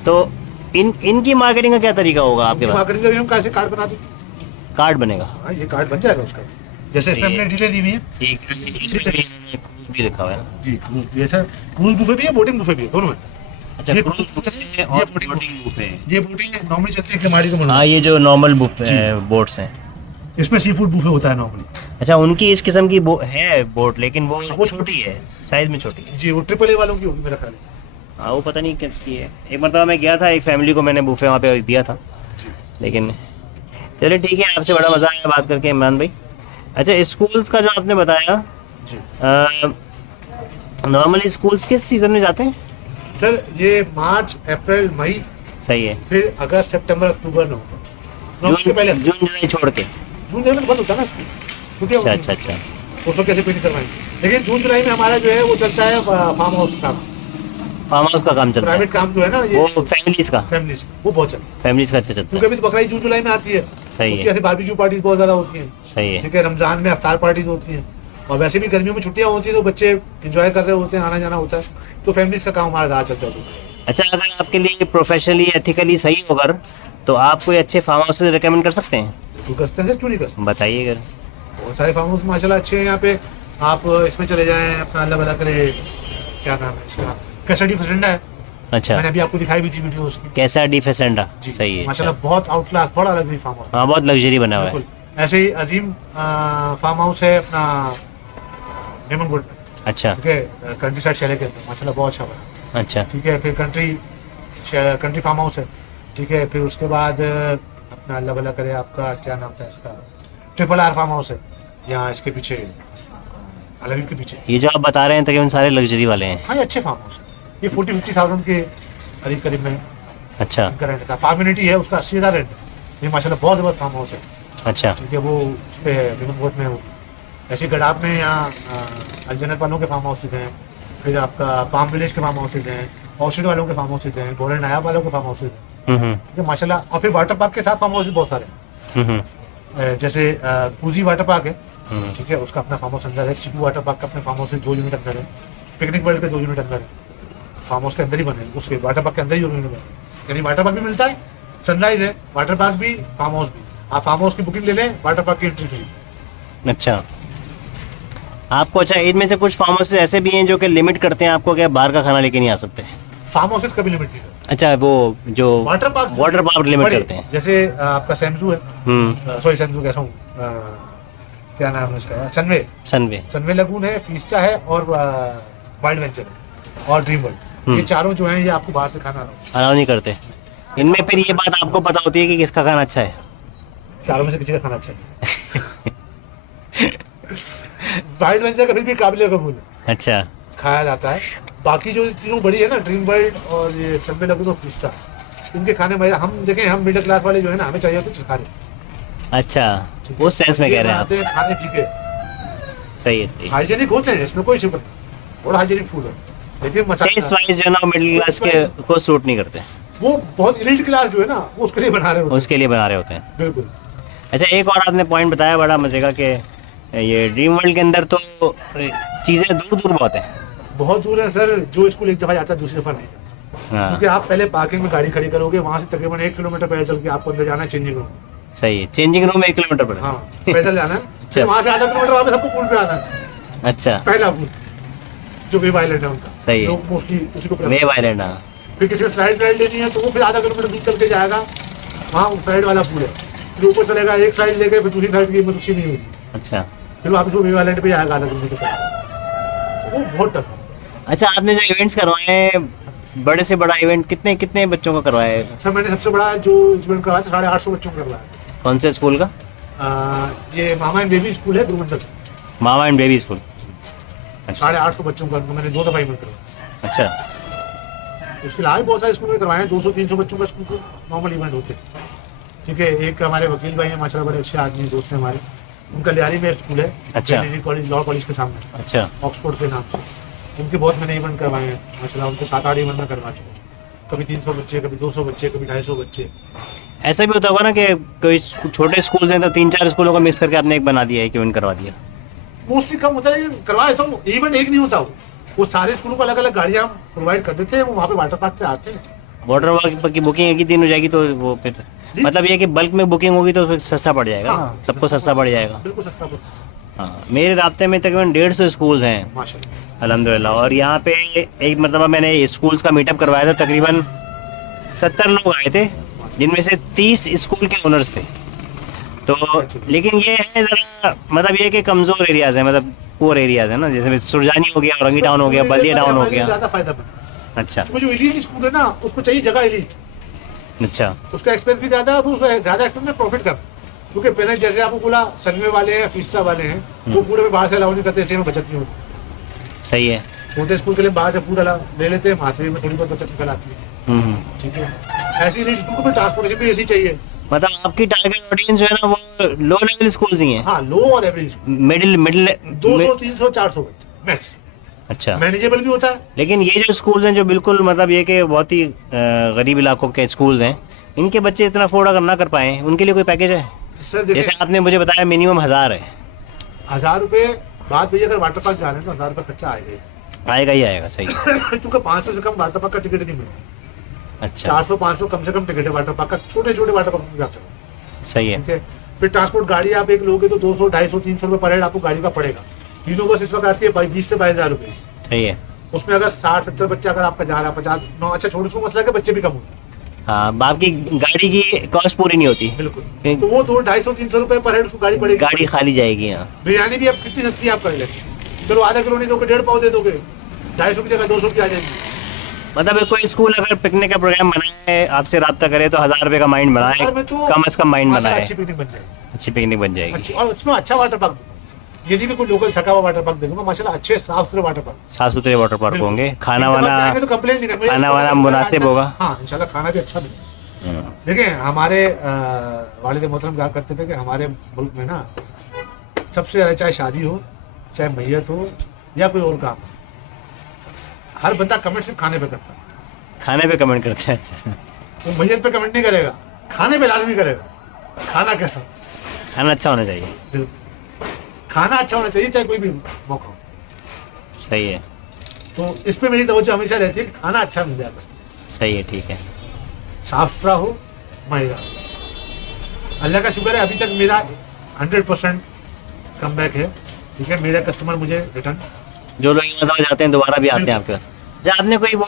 तो इनकी मार्केटिंग का क्या तरीका होगा आपके पास? मार्केटिंग का भी हम कैसे कार्ड बना दें, कार्ड बनेगा? हाँ ये कार्ड बन जाएगा उसका, जैसे इसमें हमने डिटेल दी हुई है। क्रूज भी लिखा हुआ है। जी क्रूज भी है सर, क्रूज बुफे भी है, बोटिंग बुफे भी है, दोनों में। अच्छा, ये क्रूज cruise बुफे ये और boating बोटिंग बुफे। ये बोटिंग नॉर्मली चलती है हमारी को, हाँ, ये जो नॉर्मल बुफे जी। बोट्स हैं। इसमें सी फूड बुफे होता है नॉर्मली। अच्छा, उनकी इस किस्म की है बोट, लेकिन वो छोटी है, साइज में छोटी है। जी वो ट्रिपल ए वालों की होगी मेरा ख्याल है। हाँ, वो पता नहीं किसकी है। एक मरतबा मैं गया था, एक फैमिली को मैंने बुफे वहाँ पे दिया था, जी लेकिन चलिए ठीक है, आपसे बड़ा मज़ा आया बात करके इमरान भाई। अच्छा, स्कूल्स का जो आपने बताया, जी नॉर्मली स्कूल्स किस सीज़न में जाते हैं? सर ये मार्च अप्रैल मई, सही है। फिर अगस्त सितंबर अक्टूबर नवंबर के पहले जून जुलाई छोड़ के? जून जुलाई में बंद होता है ना स्कूल, छुट्टियाँ अच्छा होती अच्छा हैं। अच्छा। उसको कैसे पिकनिक करवाएंगे, लेकिन जून जुलाई में हमारा जो है वो चलता है फार्म हाउस का, फार्म हाउस का काम चलता है, प्राइवेट काम जो है ना ये वो फैमिलीज का? फैमिलीज, वो बहुत चलता है, फैमिलीज का अच्छा चलता क्योंकि है। अभी तो बकरीद जून जुलाई में आती है। सही उसकी है, ऐसे बारबेक्यू पार्टीज बहुत ज्यादा होती हैं, सही है। ठीक है। रमजान में अफ्तार पार्टीज होती हैं, और वैसे भी गर्मियों में छुट्टियां होती हैं तो बच्चे एंजॉय कर रहे होते हैं, आना जाना होता है, तो फैमिलीज का काम हमारा ज़्यादा चलता है। अच्छा, अगर आपके लिए प्रोफेशनली एथिकली सही होगा तो आप कोई अच्छे फार्म हाउस रिकमेंड कर सकते हैं? तो करते हैं सर, क्यों नहीं करते, बताइए अगर। बहुत सारे फार्म हाउस माशाल्लाह अच्छे हैं यहाँ पे। आप इसमें चले जाएं, अपना अल्लाह भला करे, क्या नाम है इसका, कैसा फसेंडा है, अच्छा, मैंने अभी आपको दिखाई भी थी वीडियो उसकी। कैसा डी फेसेंडा? जी सही है। माशाल्लाह अच्छा। बहुत आउट क्लास, बड़ा अलग फार्म हाउस, हाँ, बहुत लग्जरी बना हुआ है। बिल्कुल। ऐसे ही अजीम फार्म हाउस है अपना नेमनगुड, अच्छा ठीक है, कंट्री साइड शहर के अंदर, माशाल्लाह बहुत अच्छा बना, अच्छा ठीक है। फिर कंट्री फार्म हाउस है, ठीक है। फिर उसके बाद अपना अल्लाह भला करे, आपका क्या नाम था इसका, ट्रिपल आर फार्म हाउस है यहाँ इसके पीछे, अलवीर के पीछे। ये जो आप बता रहे हैं तकरीबन सारे लग्जरी वाले हैं? हाँ ये अच्छे फार्म हाउस है, ये 40-50,000 के करीब करीब में अच्छा इनका रेंट था। फार्मिनिटी है उसका 80,000 रेंट, ये माशाल्लाह बहुत ज़बरदस्त फार्म हाउस है, अच्छा ठीक है। वो उस पर रिमोट में वो ऐसे गडाब में यहाँ अलजन्नत वालों के फार्म हाउसेज हैं, फिर आपका पाम विलेज के फार्म हाउसेज हैं, ऑर्चिड वालों के फार्म हाउसेज हैं, गोल्डन नायाब वालों के फार्म हाउसेज हैं, ठीक है माशाल्लाह। और फिर वाटर पार्क के साथ फार्म हाउसेज बहुत सारे हैं, जैसे कूजी वाटर पार्क है, ठीक है, उसका अपना फार्म हाउस अंदर है। चिकू वाटर पार्क का अपने फार्म हाउस से 2 यूनिट अंदर है। पिकनिक वर्ल्ड के 2 यूनिट अंदर है, फार्म हाउस के अंदर ही बने हैं, उसके वाटर पार्क के अंदर ही यूनिट बने, यानी वाटर पार्क भी मिलता है, सनराइज है, वाटर पार्क भी, फार्म हाउस भी। आप फार्म हाउस की बुकिंग ले लें, वाटर पार्क की एंट्री फ्री। अच्छा, आपको अच्छा, इनमें से कुछ फार्म हाउस ऐसे भी हैं जो कि लिमिट करते हैं आपको कि आप बाहर का खाना लेके नहीं आ सकते? फार्म हाउसेस कभी लिमिट नहीं करते। अच्छा, वो जो वाटर पार्क लिमिट करते हैं। जैसे आपका सैमसू है, हम्म। सॉरी सैमसू कह रहा हूँ, क्या नाम है उसका, सनवे सनवे। लगून है, फीस्टा है और वाइल्ड वेंचर है और ड्रीम वर्ल्ड। ये चारों जो हैं ये आपको बाहर से खाना अलाउ नहीं करते। इनमें फिर ये बात आपको पता होती है कि किसका खाना अच्छा है? चारों में से किसी का खाना अच्छा है। वाइल्ड वेंचर कभी भी काबिल कबूल है, अच्छा। खाया जाता है। बाकी जो तीनों बड़ी है ना, ड्रीम वर्ल्ड और ये सनवे लगून और फीस्टा, इनके खाने में हम देखें, हम मिडिल क्लास वाले जो है ना, हमें चाहिए होते चिखाने। अच्छा, उस सेंस में कह रहे हैं आप। ये खाने फीके सही है। हाइजेनिक होते हैं, इसमें कोई शिपत नहीं, और हाइजेनिक फूड है, लेकिन टेस्ट वाइज जो है ना मिडिल क्लास के को सूट नहीं करते। वो बहुत एलीट क्लास जो है ना, वो उसके लिए बना रहे होते हैं। उसके लिए बना रहे होते हैं, बिल्कुल। अच्छा, एक और आपने पॉइंट बताया बड़ा मजे का कि ये ड्रीम वर्ल्ड के अंदर तो चीज़ें दूर दूर बहुत है। बहुत दूर है सर, जो स्कूल एक दफा जाता है दूसरी दफा नहीं जाता। हाँ, क्योंकि आप पहले पार्किंग में गाड़ी खड़ी करोगे, वहां से तकरीबन 1 किलोमीटर पैदल चल के आपको अंदर जाना है चेंजिंग रूम। सही है। चेंजिंग रूम 1 किलोमीटर पड़े। हाँ, पैदल जाना है, फिर वहां से आधा किलोमीटर वापस आपको पूल पे आना है। अच्छा, पहला पूल जो वेव आइलैंड है उनका, सही है। लोग मोस्टली उसी को prefer वेव आइलैंड। हाँ, फिर किसी स्लाइड लेनी है तो वो फिर आधा किलोमीटर दूर चल के जाएगा, वहाँ साइड वाला पूल है, फिर ऊपर चलेगा एक साइड लेके, फिर दूसरी साइड की हिम्मत उसी नहीं होगी, अच्छा। फिर वापस वो वेव आइलैंड पे जाएगा आधा किलोमीटर चलेगा, तो वो बहुत टफ है। अच्छा, आपने जो इवेंट्स करवाए हैं, बड़े से बड़ा इवेंट कितने कितने बच्चों का करवाया है? सर मैंने सबसे बड़ा जो इवेंट करवाया था 850 बच्चों का करवाया। कौन से स्कूल का? ये मामा एंड बेबी स्कूल है गुरुमंडल, मामा एंड बेबी स्कूल। अच्छा 850 बच्चों का मैंने 2 दफा इवेंट करवाया। अच्छा। इसके अलावा बहुत सारे स्कूल में करवाए हैं, 200-300 बच्चों का स्कूल को नॉर्मल इवेंट होते हैं। ठीक है, एक हमारे वकील भाई हैं माशाल्लाह, बड़े अच्छे आदमी दोस्त हैं हमारे, उनका लियारी में स्कूल है, अच्छा। कॉलेज, लॉ कॉलेज के सामने, अच्छा, ऑक्सफोर्ड के नाम से। उनके बहुत मैंने इवेंट करवाए हैं माशाल्लाह, उनके 7-8 इवेंट में करवा चुका हूँ। कभी 300 बच्चे, कभी 200 बच्चे, कभी 250 बच्चे। ऐसा भी होता होगा ना कि कोई छोटे स्कूल हैं तो 3-4 स्कूलों को मिक्स करके आपने एक बना दिया है कि इवेंट करवा दिया? मोस्टली कम होता है, लेकिन करवाए तो इवेंट एक नहीं होता, वो सारे स्कूलों को अलग अलग गाड़ियाँ प्रोवाइड कर देते हैं, वो वहाँ पे वाटर पार्क पे आते हैं। वाटर पार्क की बुकिंग एक ही दिन हो जाएगी तो वो फिर जी। मतलब ये कि बल्क में बुकिंग होगी तो फिर सस्ता पड़ जाएगा हाँ, ना, सबको सस्ता पड़ जाएगा। बिल्कुल सस्ता पड़ता हाँ, मेरे राब्ते में तकरीबन 150 स्कूल हैं है माशाल्लाह। अल्हम्दुलिल्लाह, और यहाँ पे एक मरतबा मैंने स्कूल्स का मीटअप करवाया था, तकरीबन 70 लोग आए थे, जिनमें से 30 स्कूल के ओनर्स थे। तो लेकिन ये है ज़रा मतलब ये कि कमज़ोर एरियाज़ हैं, मतलब पुअर एरियाज़ है ना, जैसे सुरजानी हो गया, औरंगी टाउन हो गया, बल्दिया टाउन हो गया। ज़्यादा फायदा पड़ता अच्छा है, जो एलीट स्कूल है ना, उसको चाहिए जगह एलीट, अच्छा। उसका एक्सपेंस भी ज़्यादा है, वो ज़्यादा एक्सपेंस में प्रॉफिट कम। क्योंकि पहले जैसे आपको बोला सनवे वाले हैं, फीस्टा वाले हैं, वो फूड में बाहर से अलाउ नहीं करते, इससे में बचत नहीं होती। सही है। छोटे स्कूल के लिए बाहर से फूड ले लेते हैं, वहाँ से में थोड़ी बहुत बचत निकल आती है। हम्म। ठीक है, ऐसी एलीट स्कूल को भी ट्रांसपोर्टेशन भी ऐसी चाहिए। मतलब आपकी टारगेट ऑडियंस जो है ना वो लो लेवल स्कूल्स ही हैं, हाँ, लो और एवरेज स्कूल, मिडिल मिडिल 200, 300, 400 बच्चे मैक्स, अच्छा। मैनेजेबल भी होता है। लेकिन ये जो स्कूल्स हैं जो बिल्कुल मतलब ये कि बहुत ही गरीब इलाकों के स्कूल्स हैं, इनके बच्चे इतना अफोर्ड अगर ना कर पाए, उनके लिए कोई पैकेज है? सर जैसे देखिए, आपने मुझे बताया मिनिमम 1000 है। 1000 रुपये बात वही, अगर वाटर पार्क जा रहे हैं तो 1000 रुपये खर्चा आएगा आएगा ही आएगा, सही है। क्योंकि 500 से कम वाटर पार्क का टिकट नहीं मिलता। अच्छा, 400-500 कम से कम टिकट है वाटर पार्क का, छोटे छोटे वाटर पार्क में जा सकते। सही है। ठीक है, फिर ट्रांसपोर्ट गाड़ी आप एक लोगे तो 200, 250, 300 रुपये पर हेड आपको गाड़ी का पड़ेगा। तीनों बस इस वक्त आती है 20 से 22,000 रुपये। सही है। उसमें अगर 60-70 बच्चा अगर आपका जा रहा है, 50-9, अच्छा छोटे छोटे मसला है कि बच्चे भी कम होते हैं। हाँ, बाप की गाड़ी की कॉस्ट पूरी नहीं होती, बिल्कुल, तो वो 200-250-300 रुपये पर हेड उसको गाड़ी पड़ेगी। गाड़ी खाली जाएगी। हाँ, बिरयानी भी आप कितनी सस्ती आप कर लेते, चलो आधा किलो नहीं दोगे, 1.5 पाव दे दोगे, 250 की जगह 200 की आ जाएगी। मतलब कोई स्कूल अगर पिकनिक का प्रोग्राम बनाए, आपसे रब्ता करे तो 1000 रुपये का माइंड बनाए, हजार में तो कम से कम माइंड माशाल्लाह बनाए, अच्छी पिकनिक बन जाएगी। अच्छी पिकनिक बन जाएगी। अच्छी, और उसमें अच्छा वाटर पार्क, ये नहीं कि कोई लोकल थका हुआ वाटर पार्क देखूंगा, माशाल्लाह अच्छे साफ सुथरे वाटर पार्क, साफ सुथरे वाटर पार्क बिल्कुल। होंगे, खाना एक दफा वाना जाएंगे तो कंप्लेन नहीं करेंगे, खाना वाना मुनासिब होगा। हाँ इंशाल्लाह खाना भी अच्छा मिलेगा। देखिए हमारे वालिद मोहतरम कहा करते थे कि हमारे मुल्क में ना सबसे ज़्यादा, चाहे शादी हो, चाहे मैयत हो या कोई और काम, हर बंदा कमेंट सिर्फ खाने पे करता है। खाने पे कमेंट करते हैं? अच्छा, वो मैयत पे कमेंट नहीं करेगा, खाने पे लाजमी करेगा। खाना कैसा, खाना अच्छा होना चाहिए। बिल्कुल, खाना अच्छा होना चाहिए चाहे कोई भी मौका हो। सही है, तो इस पे मेरी तवज्जो हमेशा रहती है कि खाना अच्छा मिल जाए, बस सही है, ठीक है। साफ सुथरा हो, मज़ेदार। अल्लाह का शुक्र है अभी तक मेरा 100% कमबैक है। ठीक है, मेरे कस्टमर मुझे रिटर्न, जो लोग एक मरतबा जाते हैं दोबारा भी आते हैं आपके पास? अच्छा, आपने कोई वो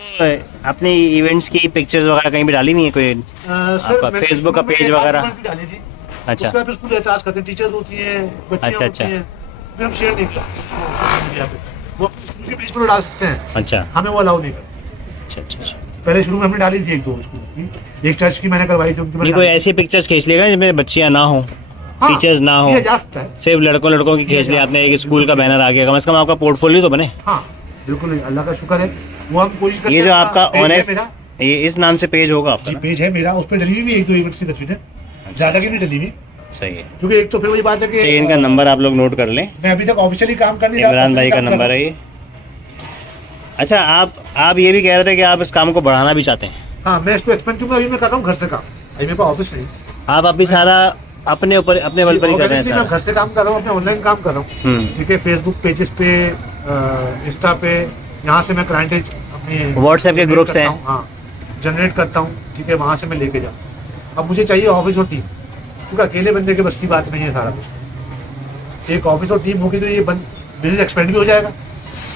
अपने इवेंट्स की पिक्चर्स वगैरह कहीं भी डाली नहीं है कोई? सर आपका Facebook का पेज वगैरह? डाली थी। अच्छा उसके बाद स्कूल एहसास करते हैं, टीचर्स होती हैं, बच्चियां अच्छा, होती अच्छा। हैं, फिर हम शेयर नहीं करते सोशल मीडिया पे। वो अपने स्कूल के पेज पर डाल सकते हैं, अच्छा हमें वो अलाउ नहीं करते। अच्छा अच्छा अच्छा। पहले शुरू में हमने डाली थी 1-2 स्कूल की, एक चर्च की मैंने करवाई थी, उनकी नहीं मैंने कोई डाली। ऐसी पिक्चर्स खींच लेगा जिसमें बच्चियां ना हो, हाँ, टीचर्स ना हो, किया जा सकता है। सिर्फ लड़कों की खींच लिया आपने, एक स्कूल का बैनर आ गया, कम से कम आपका पोर्टफोलियो तो बने। हाँ बिल्कुल, अल्लाह का शुक्र है, वो हम कोशिश करते ये हैं। जो आपका पेज है ऑनेस्ट, मेरा, ये इस नाम से पेज होगा आपका जी ना? पेज है मेरा, उस पर डली हुई भी 1-2 इवेंट्स की तस्वीरें, ज्यादा की नहीं डली हुई, सही है। क्योंकि एक तो फिर वही बात है तो कि इनका नंबर आप लोग नोट कर लें, मैं अभी तक ऑफिशियली काम कर नहीं रहा, इमरान भाई का personally काम कर नंबर रहा है ये। अच्छा, आप ये भी कह रहे थे कि आप इस काम को बढ़ाना भी चाहते हैं। हूं। हाँ, मैं इसको एक्सपेंड क्योंकि अभी मैं कर रहा हूँ घर से काम, अभी मेरे पास ऑफिस नहीं। आप अभी सारा अपने ऊपर, अपने बल पर ही कर रहे हैं Organically मैं सारा। घर से काम कर रहा हूँ, अपने ऑनलाइन काम कर रहा हूँ, ठीक है। फेसबुक पेजेस पे, इंस्टा पे, यहाँ से मैं क्लाइंटेज अपनी व्हाट्सएप के generate ग्रुप्स करता हैं। हूँ, हाँ जनरेट करता हूँ, ठीक है, वहाँ से मैं लेके जाता हूँ। अब मुझे चाहिए ऑफिस और टीम, क्योंकि अकेले बंदे के बस की बात नहीं है सारा कुछ। एक ऑफिस और टीम होगी तो ये बिजनेस एक्सपेंड भी हो जाएगा,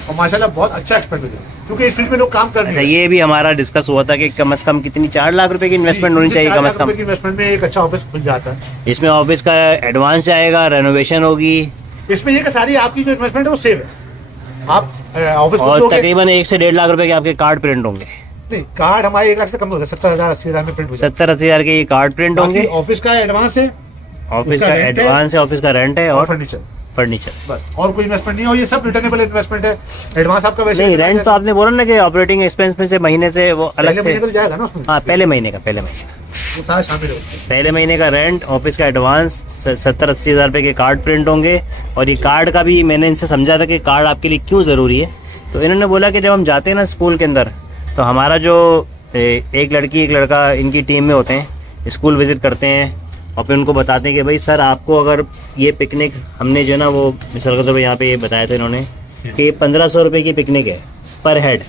और माशाल्लाह बहुत अच्छा एक्सपेंड हो जाएगा, क्योंकि इस फील्ड में लोग काम कर अच्छा, रहे हैं। ये भी हमारा डिस्कस हुआ था कि कम से कम कितनी 4 लाख रुपए की इन्वेस्टमेंट होनी चाहिए कम से कम। इन्वेस्टमेंट में एक अच्छा ऑफिस खुल जाता है। इसमें ऑफिस का एडवांस जाएगा, रेनोवेशन होगी, इसमें ये कि सारी आपकी जो इन्वेस्टमेंट है वो सेव है। आप ऑफिस को और दोगे, तकरीबन 1 से 1.5 लाख रुपए के आपके कार्ड प्रिंट होंगे। नहीं कार्ड हमारे 1 लाख से कम होता है, 70,000-80,000 में प्रिंट हो जाता 70-80 हजार के ये कार्ड प्रिंट है। होंगे। बाकी ऑफिस का एडवांस है, ऑफिस उसका का rent है, एडवांस है, ऑफिस का रेंट है और और फर्नीचर, फर्नीचर। बस और कोई इन्वेस्टमेंट नहीं है। और ये सब रिटर्नेबल इन्वेस्टमेंट है। एडवांस आपका वैसे नहीं, रेंट तो आपने बोला ना कि ऑपरेटिंग एक्सपेंस में से महीने से वो अलग पहले से। महीने तो जाएगा ना उसमें, हाँ, पहले महीने का वो सारा शामिल है उसमें। पहले महीने का रेंट, ऑफिस का एडवांस, 70-80 हजार रुपए के कार्ड प्रिंट होंगे। और ये कार्ड का भी मैंने इनसे समझा था कि कार्ड आपके लिए क्यों ज़रूरी है। तो इन्होंने बोला कि जब हम जाते हैं ना स्कूल के अंदर, तो हमारा जो एक लड़की एक लड़का इनकी टीम में होते हैं, स्कूल विजिट करते हैं और फिर उनको बताते हैं कि भाई सर आपको अगर ये पिकनिक, हमने जो ना वो मिसाल के तौर पर यहाँ पे ये बताया था इन्होंने कि 1500 रुपये की पिकनिक है पर हेड,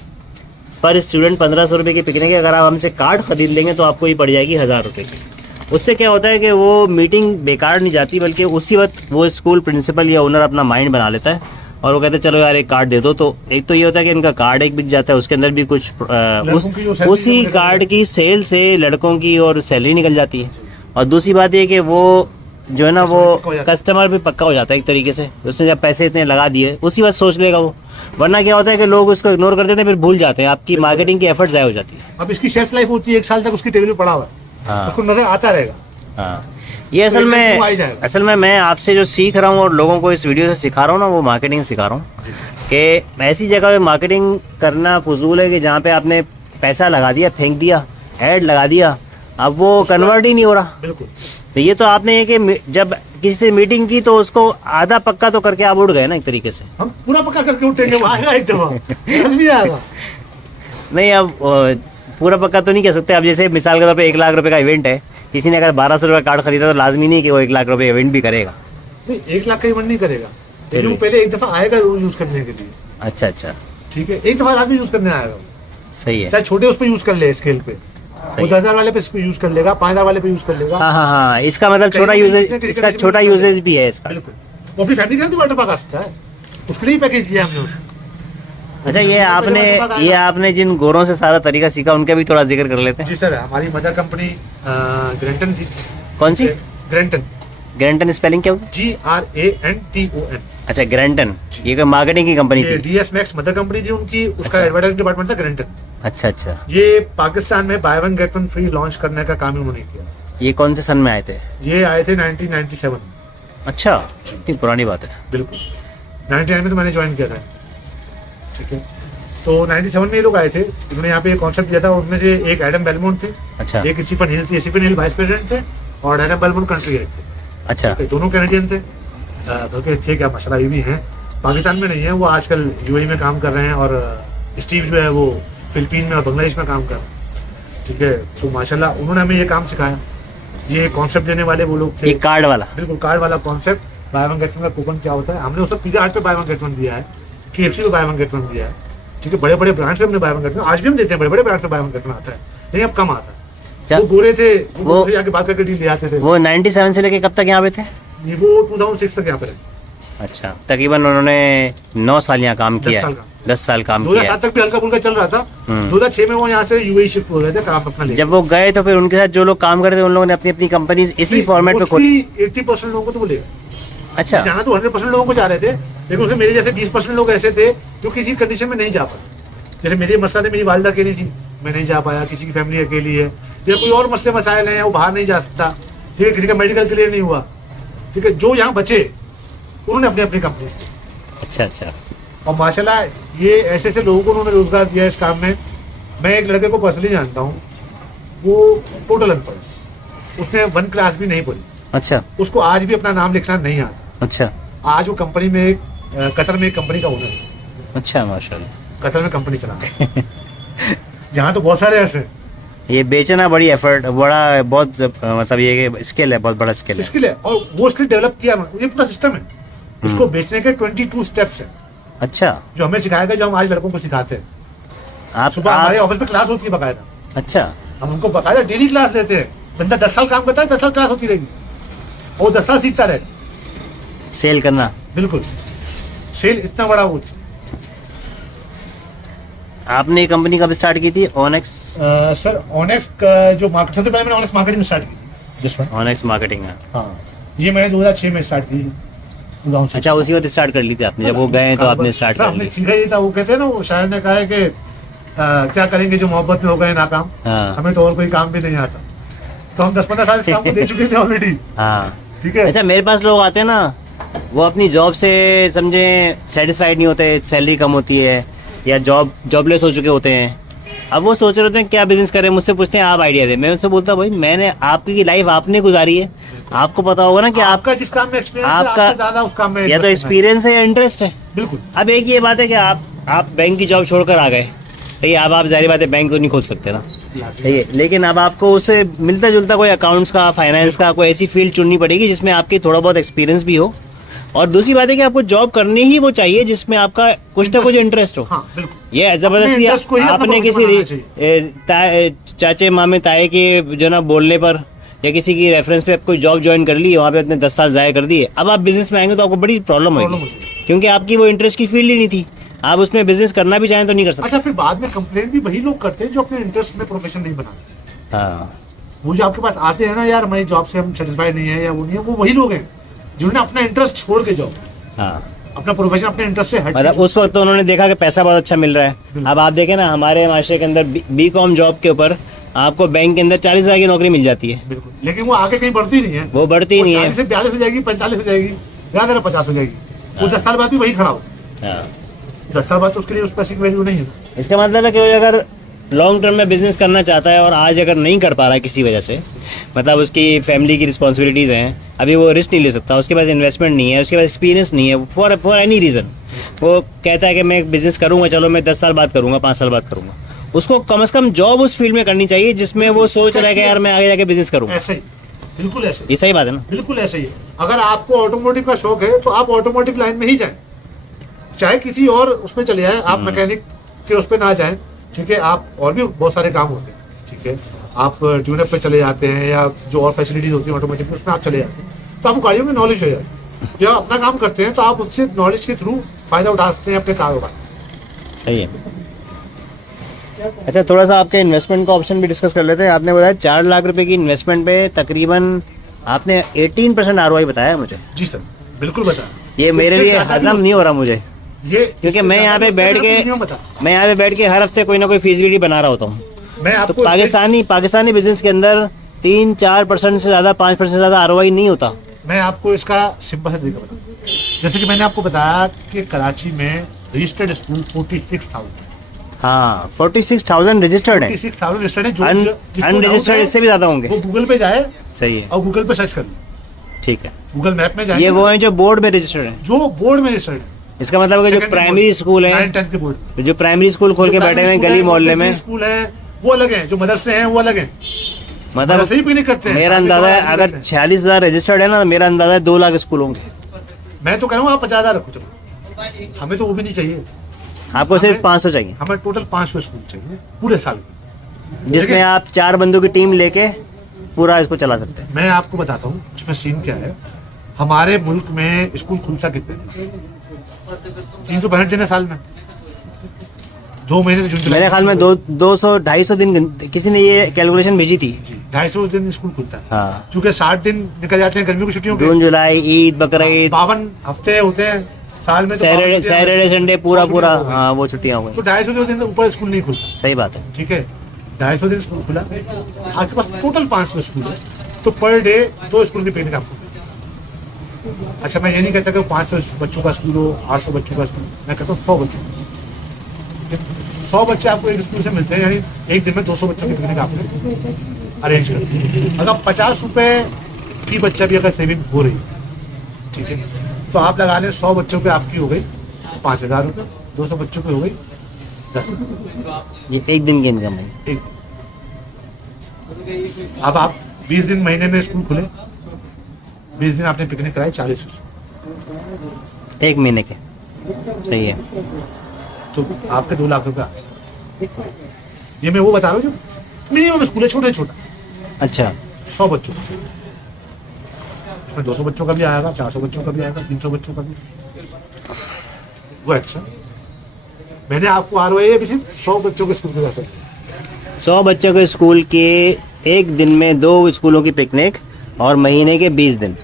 पर स्टूडेंट 1500 रुपये की पिकनिक है। अगर आप हमसे कार्ड खरीद लेंगे तो आपको ये पड़ जाएगी 1000 रुपये की। उससे क्या होता है कि वो मीटिंग बेकार नहीं जाती, बल्कि उसी वक्त वो स्कूल प्रिंसिपल या ओनर अपना माइंड बना लेता है और वो कहते हैं चलो यार एक कार्ड दे दो। तो एक तो ये होता है कि इनका कार्ड एक बिक जाता है, उसके अंदर भी कुछ लड़कों की जो सैलरी उसी है, कार्ड की सेल से लड़कों की और सैलरी निकल जाती है। और दूसरी बात ये कि वो जो है ना वो पक्का हो जाता कस्टमर भी पक्का हो जाता है एक तरीके से। उसने जब पैसे इतने लगा दिए उसी वक्त सोच लेगा वो, वरना क्या होता है कि लोग उसको इग्नोर कर देते हैं, फिर भूल जाते हैं, आपकी मार्केटिंग की एफर्ट ज़ाया हो जाती है। अब इसकी शेल्फ लाइफ होती है 1 साल तक, उसकी टेबल पे पड़ा हुआ है, हाँ उसको नजर आता रहेगा। हाँ, ये तो असल एक दिन वो आ ही जाएगा। में मैं आपसे जो सीख रहा हूँ और लोगों को इस वीडियो से सिखा रहा हूँ ना, वो मार्केटिंग सिखा रहा हूँ कि ऐसी जगह पे मार्केटिंग करना फजूल है कि जहाँ पे आपने पैसा लगा दिया, फेंक दिया, ऐड लगा दिया, अब वो कन्वर्ट ही नहीं हो रहा। बिल्कुल, तो ये तो आपने ये कि जब किसी से मीटिंग की तो उसको आधा पक्का तो करके आप उड़ गए ना एक तरीके से। हम पूरा पक्का करके उठेंगे, वो आएगा एक दफा, बस भी आएगा। नहीं, अब पूरा पक्का तो नहीं कह सकते। अब जैसे मिसाल के तौर पे 1 लाख रुपए का इवेंट है, किसी ने अगर 1200 रुपये कार्ड खरीदा तो लाजमी नहीं कि वो 1 लाख रुपए इवेंट भी करेगा। नहीं 1 लाख का इवेंट नहीं करेगा, लेकिन वो पहले एक दफा आएगा यूज करने के लिए। अच्छा अच्छा, ठीक है, एक दफा आदमी यूज करने आएगा, सही है। चाहे छोटे उस पर यूज कर ले स्केल पे, वो 10,000 वाले पे यूज कर लेगा, 5,000 वाले पे यूज कर लेगा। हाँ हाँ हाँ, इसका मतलब कहीं छोटा ना कहीं यूजेज, किसी इसका किसी छोटा में यूजेज भी है इसका। बिल्कुल, वो अपनी फैमिली के साथ भी वाटर पार्क आ सकता है, उसके लिए पैकेज दिया हमने उसको। अच्छा, ये आपने जिन गोरों से सारा तरीका सीखा उनका भी थोड़ा जिक्र कर लेते हैं। जी सर, हमारी मदर कंपनी ग्रेंटन थी। कौन सी? ग्रेंटन, ग्रैंटन स्पेलिंग क्या होगी? GRANTON। अच्छा, ग्रैंटन, ये कोई मार्केटिंग की कंपनी ये थी? DS Max मदर कंपनी थी उनकी, उसका अच्छा। एडवर्टाइजिंग डिपार्टमेंट था ग्रेंटन। अच्छा अच्छा, ये पाकिस्तान में bye one get one free launch करने का काम उन्होंने किया। ये कौन से सन में आए थे? ये आए थे 1997 में। अच्छा, इतनी पुरानी बात है। बिल्कुल, 99 में तो मैंने ज्वाइन किया था। ठीक है, तो 97 में ये लोग आए थे, इन्होंने यहाँ पे एक कॉन्सेप्ट दिया था। उनमें से एक एडम बेलमोंट थे, अच्छा एक स्टीफन हिल थे। स्टीफन हिल वाइस प्रेसिडेंट थे और एडम बेलमोंट कंट्री हेड थे। अच्छा, दोनों कैनेडियन थे, बल्कि थे क्या माशाल्लाह ये भी हैं, पाकिस्तान में नहीं है वो, आजकल UAE में काम कर रहे हैं। और स्टीव जो है वो फिलीपीन में और बांग्लादेश में काम कर रहे हैं। ठीक है, तो माशाल्लाह उन्होंने हमें ये काम सिखाया। ये कॉन्सेप्ट देने वाले वो लोग थे। ये कार्ड वाला? बिल्कुल, कार्ड वाला concept, bye one get one का कूपन क्या होता है। हमने उसको पिज़्ज़ा हट पे बाय वन गेट वन दिया है, KFC पे बाय वन गेट वन दिया है। ठीक है, बड़े बड़े ब्रांड्स पे हमने बाय वन गेट वन, आज भी हम देते हैं, बड़े बड़े ब्रांड्स पे बाय वन गेट वन आता है, लेकिन अब कम आता है। क्या? वो गोरे थे, वो वो जाके बात करके डील ले आते थे। वो 97 से लेके कब तक यहाँ पे थे? वो 2006 तक यहाँ पे रहे। अच्छा, तकरीबन उन्होंने 9 साल यहाँ काम 10 किया साल है। का 10 साल काम किया 2007 है। तक भी हल्का फुल्का चल रहा था। हम्म। 2006 में वो यहाँ से यूएई शिफ्ट हो गए थे काम अपना लेके। जब वो गए तो फिर उनके साथ जो लोग काम कर रहे थे उन लोगों ने अपनी अपनी कंपनी इसी फॉर्मेट पे खोली। 80% लोगों को तो बोलेगा। अच्छा। जाना तो 100% लोगों को जा रहे थे, लेकिन उसमें मेरे जैसे 20% लोग ऐसे थे जो किसी कंडीशन में नहीं जा पाए। जैसे मेरी मसला थी, मेरी वालिदा अकेली थी, मैं नहीं जा पाया, किसी की फैमिली अकेली है, या कोई और मसले मसाइल हैं, वो बाहर नहीं जा सकता, ठीक है, किसी का मेडिकल क्लियर नहीं हुआ, ठीक है, जो यहाँ बचे उन्होंने अपनी अपनी कंपनी। अच्छा अच्छा। और माशाल्लाह ये ऐसे ऐसे लोगों को उन्होंने रोजगार दिया इस काम में। मैं एक लड़के को पर्सनली जानता हूँ, वो टोटल अनपढ़, उसने 1 क्लास भी नहीं पढ़ी, अच्छा उसको आज भी अपना नाम लिखना नहीं आता। अच्छा आज वो कंपनी में कतर में एक कंपनी का ओनर है, अच्छा, माशाल्लाह। कतर में कंपनी चला जहाँ तो बहुत सारे ऐसे हैं। ये बेचना बड़ी एफर्ट, बड़ा बहुत मतलब ये स्किल है, बहुत बड़ा स्किल है। स्किल है, और वो स्किल डेवलप किया ना, ये पूरा सिस्टम है। इसको बेचने के 22 स्टेप्स है अच्छा। जो हमें सिखाया गया, जो हम आज लड़कों को सिखाते हैं। आप सुबह हमारे ऑफिस में क्लास होती है बकायदा, अच्छा हम उनको बकायदा डेली क्लास लेते हैं। बंदा 10 साल काम करता है, 10 साल क्लास होती रहेगी, और 10 साल सीखता रहे। सेल करना। बिल्कुल, सेल इतना बड़ा वो। आपने ये कंपनी कब स्टार्ट की थी? ऑनेक्स। सर ऑनेक्स का जो मार्केट, सबसे पहले मैंने ऑनेक्स मार्केटिंग स्टार्ट की थी, जिस वक्त। ऑनेक्स मार्केटिंग है। हाँ, ये मैंने 2006 में स्टार्ट की थी। अच्छा, उसी वक्त स्टार्ट कर ली थी आपने, जब वो गए तो आपने स्टार्ट कर हमने ली। सीखा ही था। वो कहते हैं ना, वो शायर ने कहा है कि क्या करेंगे जो मोहब्बत में हो गए नाकाम, हाँ हमें तो और कोई काम भी नहीं आता। तो हम 10-15 साल इस काम को दे चुके थे ऑलरेडी, हाँ ठीक है। अच्छा, मेरे पास लोग आते हैं ना, वो अपनी जॉब से समझे सेटिस्फाइड नहीं होते, सैलरी कम होती है या जॉबलेस हो चुके होते हैं। अब वो सोच रहे होते हैं क्या बिजनेस करें, मुझसे पूछते हैं आप आइडिया दे। मैं उनसे बोलता हूँ भाई, मैंने आपकी लाइफ आपने गुजारी है, आपको पता होगा ना कि आपका जिस काम में एक्सपीरियंस है, आपका आपसे ज्यादा उस काम में या तो एक्सपीरियंस है या इंटरेस्ट है। बिल्कुल। अब एक ये बात है कि आप बैंक की जॉब छोड़कर आ गए, ठीक है, अब आप जाहिर बात है बैंक तो नहीं खोल सकते ना, ठीक है, लेकिन अब आपको उससे मिलता जुलता कोई अकाउंट्स का, फाइनेंस का कोई ऐसी फील्ड चुननी पड़ेगी जिसमें आपकी थोड़ा बहुत एक्सपीरियंस भी हो। और दूसरी बात है कि आपको जॉब करनी ही वो चाहिए जिसमें आपका कुछ ना कुछ इंटरेस्ट हो। हाँ, बिल्कुल। ये अपने जबरदस्ती interest को ही अपना आपने प्रोफेशन बनाना किसी चाचे मामे ताए के जो ना बोलने पर या किसी की रेफरेंस पे कोई जॉब ज्वाइन कर ली, वहाँ पे अपने 10 साल ज़ाया कर दिए, अब आप बिजनेस में आएंगे तो आपको बड़ी प्रॉब्लम होगी, क्योंकि आपकी वो इंटरेस्ट की फील्ड ही नहीं थी। आप उसमें बिजनेस करना भी चाहें तो नहीं कर सकते। अच्छा, फिर बाद में कंप्लेंट भी वही लोग करते हैं जो अपने इंटरेस्ट में प्रोफेशन नहीं बनाते। हाँ, वो जो आपके पास आते हैं ना, यार हमारी जॉब से हम सेटिस्फाइड नहीं है या वो नहीं है, वो वही लोग हैं जिन्होंने अपना इंटरेस्ट छोड़ के जॉब, हाँ, अपना प्रोफेशन अपने इंटरेस्ट से हट मतलब उस वक्त तो उन्होंने देखा कि पैसा बहुत अच्छा मिल रहा है। अब आप देखें ना, हमारे माशरे के अंदर बीकॉम जॉब के ऊपर आपको बैंक के अंदर 40,000 की नौकरी मिल जाती है। बिल्कुल, लेकिन वो आगे कहीं बढ़ती नहीं है, वो बढ़ती नहीं है। 40 से 42 हो जाएगी, 45 हो जाएगी, या 50 हो जाएगी, वो 10 साल बाद भी वही खड़ा हो। हाँ। 10 साल बाद तो उसके लिए उस पैसे की वैल्यू नहीं है ना। इसका मतलब है कि अगर लॉन्ग टर्म में बिजनेस करना चाहता है और आज अगर नहीं कर पा रहा है किसी वजह से, मतलब उसकी फैमिली की रिस्पॉन्सिबिलिटीज़ हैं, अभी वो रिस्क नहीं ले सकता, उसके पास इन्वेस्टमेंट नहीं है, उसके पास एक्सपीरियंस नहीं है, फॉर एनी रीज़न वो कहता है कि मैं बिजनेस करूँगा, चलो मैं 10 साल बाद करूँगा, 5 साल बाद करूँगा, उसको कम से कम जॉब उस फील्ड में करनी चाहिए जिसमें वो सोच रहा है कि यार मैं आगे जाके बिजनेस करूँगा। ऐसे ही, बिल्कुल ऐसे ही। ये सही बात है ना? बिल्कुल ऐसे ही है। अगर आपको ऑटोमोटिव का शौक है तो आप ऑटोमोटिव लाइन में ही जाएं, चाहे किसी और उसमें चले जाएं, आप मैकेनिक के उस पर ना जाएं, ठीक है। आप और भी बहुत सारे काम होते हैं, ठीक है, आप ट्यूनअप पे चले जाते हैं या जो और फैसिलिटीज होती है ऑटोमोटिव में उसमें आप चले जाते हैं, तो आपको गाड़ियों में नॉलेज हो जाती है। जब आप अपना काम करते हैं तो आप उससे नॉलेज के थ्रू फायदा उठा सकते हैं अपने कारोबार। सही है। अच्छा, थोड़ा सा आपके इन्वेस्टमेंट का ऑप्शन भी डिस्कस कर लेते हैं। आपने बताया 4 लाख रुपए की इन्वेस्टमेंट पे तकरीबन आपने 18% ROI बताया मुझे। जी सर, बिल्कुल बता। ये मेरे लिए हजम नहीं हो रहा मुझे, ये क्योंकि मैं यहाँ पे बैठ के हर हफ्ते कोई ना कोई फीसिबिलिटी बना रहा होता हूँ। मैं तो आपको पाकिस्तानी बिजनेस के अंदर 3-4% से ज़्यादा, 5% से ज़्यादा ROI नहीं होता। मैं आपको इसका सिंपल सा तरीका बताऊँ। जैसे कि मैंने आपको बताया कि कराची में रजिस्टर्ड स्कूल 46,000। हाँ, 46,000 रजिस्टर्ड है। 46,000 रजिस्टर्ड है। जो अनरजिस्टर्ड इससे भी ज़्यादा होंगे। वो गूगल पे जाए, सही है, और गूगल पे सर्च कर लो, ठीक है। गूगल मैप में जाए। ये वो है जो बोर्ड में रजिस्टर्ड है, जो बोर्ड में रजिस्टर्ड है। इसका मतलब है कि जो प्राइमरी स्कूल है, 9-10 के बोर्ड, जो प्राइमरी स्कूल खोल के बैठे हुए हैं गली मोहल्ले में, स्कूल है वो अलग है, जो मदरसे हैं वो अलग है। मतलब सही भी नहीं करते हैं। मेरा अंदाजा है अगर 46,000 रजिस्टर्ड है ना, तो मेरा अंदाजा है 2 लाख स्कूल होंगे। मैं तो कह रहा हूँ आप 50,000 रखो, चलो, हमें तो वो भी नहीं चाहिए, आपको सिर्फ 500 चाहिए। हमें टोटल 500 स्कूल चाहिए पूरे साल, जिसमें आप 4 बंदों की टीम लेके पूरा इसको चला सकते हैं। मैं आपको बताता हूँ इसमें सीन क्या है। हमारे मुल्क में स्कूल खुलता कितने दिन? 365 दिन है साल में, 2 महीने से जून जुलाई मेरे ख्याल में 200-250 दिन किसी ने ये कैलकुलेशन भेजी थी। 250 दिन स्कूल खुलता है। हाँ, चूंकि 60 दिन निकल जाते हैं गर्मी की छुट्टियों के, जून जुलाई ईद बकरीद 52 हफ्ते होते हैं साल में, तो सैटरडे संडे पूरा पूरा, हाँ वो छुट्टियां हो तो गई। 250 दिन ऊपर स्कूल नहीं खुलता। सही बात है। ठीक है, 250 दिन स्कूल खुला, आपके पास टोटल 500 स्कूल है, तो पर डे 2 स्कूल की पिकनिक आपको मिलेगी। अच्छा, मैं ये नहीं कहता कि 500 बच्चों का स्कूल हो, 800 बच्चों का स्कूल, मैं कहता हूँ 100 बच्चों का। 100 बच्चे आपको एक स्कूल से मिलते हैं, यानी एक दिन में 200 बच्चों की पिकनिक आपको अरेंज कर। अगर 50 रुपए की बच्चा भी अगर सेविंग हो रही है, ठीक है, तो आप लगा लें 100 बच्चों पे आपकी हो गई 5000 रुपये, 200 बच्चों पे हो गई 10। ये एक दिन की इनकम है। एक अब आप 20 दिन महीने में स्कूल खुले, 20 दिन आपने पिकनिक कराई, 40 एक महीने के। सही है। तो आपके 2 लाख रुपये। ये मैं वो बता रहा हूँ जो मिनिमम स्कूल है, छोटा छोटा, अच्छा, 100 बच्चों का, इसमें 200 बच्चों का भी आएगा, 400 बच्चों का भी आएगा, 300 बच्चों का भी, वो एक्स्ट्रा। मैंने आपको ROI भी सिर्फ 100 बच्चों के स्कूल के पैसे 100 बच्चों के स्कूल के एक दिन में 2 स्कूलों की पिकनिक और महीने के 20 दिन।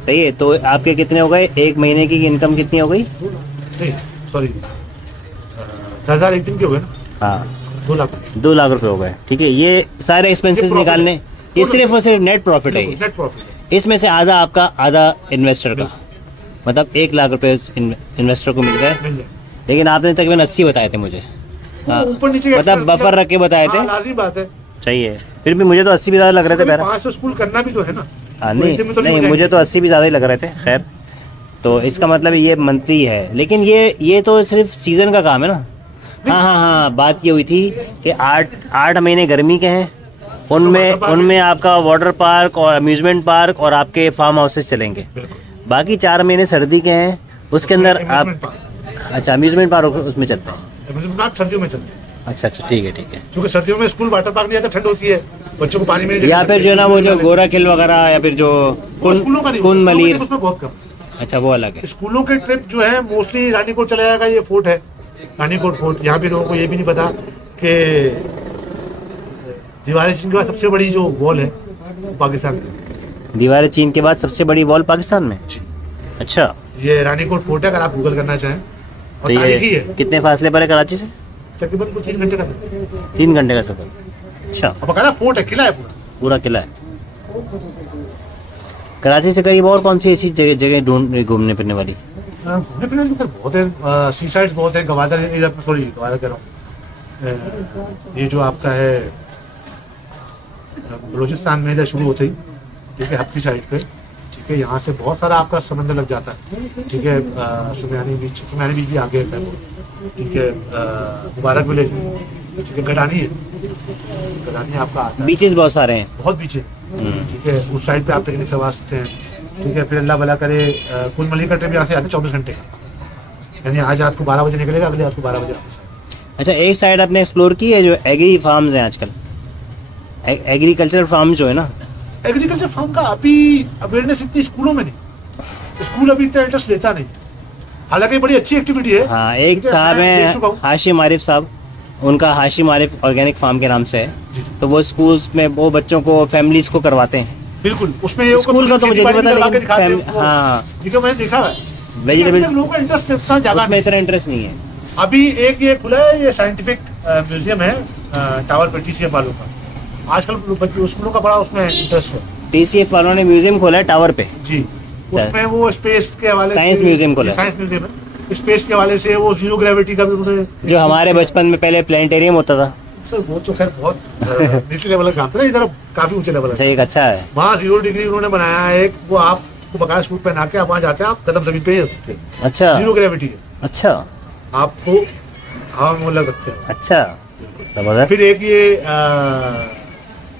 सही है। तो आपके कितने हो गए, एक महीने की इनकम कितनी हो गई? नहीं, सॉरी, 10,000 एक दिन के हो गए ना। हाँ, 2 लाख 2 लाख रुपए हो गए। ठीक है, ये सारे एक्सपेंसेस profit निकालने, है। ये सिर्फ और सिर्फ नेट प्रॉफिट है। ये नेट प्रॉफिट है। इसमें से आधा आपका, आधा इन्वेस्टर का, मतलब 1 लाख रुपए इन्वेस्टर को मिल गए। मिल जाए। लेकिन आपने तकरीबन 80 बताए थे मुझे। हाँ, ऊपर नीचे मतलब बफर रख के बताए थे। लाजिम बात है। सही है। फिर भी मुझे तो 80 भी ज़्यादा लग रहे थे पहले। 500 स्कूल करना भी तो है ना। हाँ, तो इतने में तो नहीं हो मुझे जाएंगे। तो 80 भी ज़्यादा ही लग रहे थे। खैर, तो इसका मतलब ये मंथली है, लेकिन ये तो सिर्फ सीज़न का काम है ना। हाँ, बात ये हुई थी कि 8 महीने गर्मी के हैं, उनमें आपका वाटर पार्क और अम्यूज़मेंट पार्क और आपके फार्म हाउसेस चलेंगे। बिल्कुल। बाकी 4 महीने सर्दी के हैं, उसके अंदर आप, Amusement park। अच्छा अम्यूज़मेंट पार्क उसमें चलते हैं। Amusement park सर्दियों में चलते हैं, अच्छा, ठीक है। क्योंकि सर्दियों में स्कूल वाटर पार्क नहीं आता, ठंड होती है, बच्चों को पानी में नहीं या फिर जो है ना वो जो गोरा खिल वगैरह, या फिर जो स्कूलों का नहीं, कुन स्कूलों का मलीर, trip उसमें बहुत कम। अच्छा वो अलग है। स्कूलों के ट्रिप जो है मोस्टली रानीकोट चला जाएगा। ये फोर्ट है रानीकोट फोर्ट। यहाँ भी लोगों को ये भी नहीं पता कि दीवार चीन के बाद सबसे बड़ी जो वॉल है वो पाकिस्तान में। दीवार चीन के बाद सबसे बड़ी वॉल पाकिस्तान में। जी। अच्छा, ये रानीकोट फोर्ट है, अगर आप गूगल करना चाहें, और तो तारीखी ये है। कितने फासले पर है कराची से? तकरीबन कुछ 3 घंटे का था। 3 घंटे का सफर। अच्छा, अब बकायदा फोर्ट है, किला है पूरा। पूरा किला है। कराची से करीब और कौन सी ऐसी जगह ढूंढ घूमने फिरने वाली? घूमने फिरने तो बहुत है, सी साइड्स बहुत है। गवादर, सॉरी गवादर कह रहा हूँ, ये जो आपका है बलूचिस्तान में इधर शुरू होते ही, ठीक है, हब्की साइड पे, ठीक है, यहाँ से बहुत सारा आपका समंदर लग जाता है। ठीक है, सुमयानी बीच भी आगे है, ठीक है, मुबारक विलेज में, ठीक है, गडानी आपका आता है। बीचेस बहुत सारे हैं। बहुत बीच है, ठीक है, उस साइड पे आप पिकनिक करवा सकते हैं। ठीक है, फिर अल्लाह भला करे कुल मलिक का ट्रिप यहाँ से आता है 24 घंटे का, यानी आज रात को 12 बजे निकलेगा, अगले रात को 12 बजे वापस। अच्छा, एक साइड आपने एक्सप्लोर की है जो एग्री फार्म्स हैं आजकल, एग्रीकल्चरल फार्म जो है ना। एग्रीकल्चर फार्म का अभी अवेयरनेस इतनी स्कूलों में नहीं, स्कूल अभी इतना इंटरेस्ट लेता नहीं, हालांकि बड़ी अच्छी एक्टिविटी है। हाँ, एक ठीक है, साहब मैं देख चुका हैं हूँ। हाशिम आरिफ साहब, उनका हाशिम आरिफ ऑर्गेनिक फार्म के नाम से है। जी। तो वो स्कूल्स में वो बच्चों को, फैमिलीज को करवाते हैं। बिल्कुल, उसमें ये स्कूल का तो मुझे नहीं पता, लेकिन हाँ, ठीक है, मैंने देखा है। वेजिटेबल्स लोगों का इंटरेस्ट इतना ज्यादा में इतना इंटरेस्ट नहीं है। अभी एक ये खुला है, ये साइंटिफिक म्यूजियम है टावर पर, TCF वालों का। आजकल स्कूलों का बड़ा उसमें इंटरेस्ट है। TCF वालों ने म्यूजियम खोला है टावर पे। जी, उसमें वो स्पेस के हवाले साइंस म्यूजियम खोला है। साइंस म्यूजियम है, स्पेस के हवाले से वो जीरो ग्रेविटी का भी उन्होंने, जो हमारे बचपन में पहले प्लानिटेरियम होता था। सर वो तो खैर बहुत नीचे लेवल का काम था ना, इधर काफी ऊंचे लेवल अच्छा, है। एक अच्छा है। वहाँ 0 डिग्री उन्होंने बनाया है एक, वो आपको बकाया सूट पहना के आप वहाँ जाते हैं, आप कदम जमीन पे ही रख सकते हैं। अच्छा, जीरो ग्रेविटी है, अच्छा, आपको हवा में लग सकते हैं। अच्छा, जबरदस्त। फिर एक ये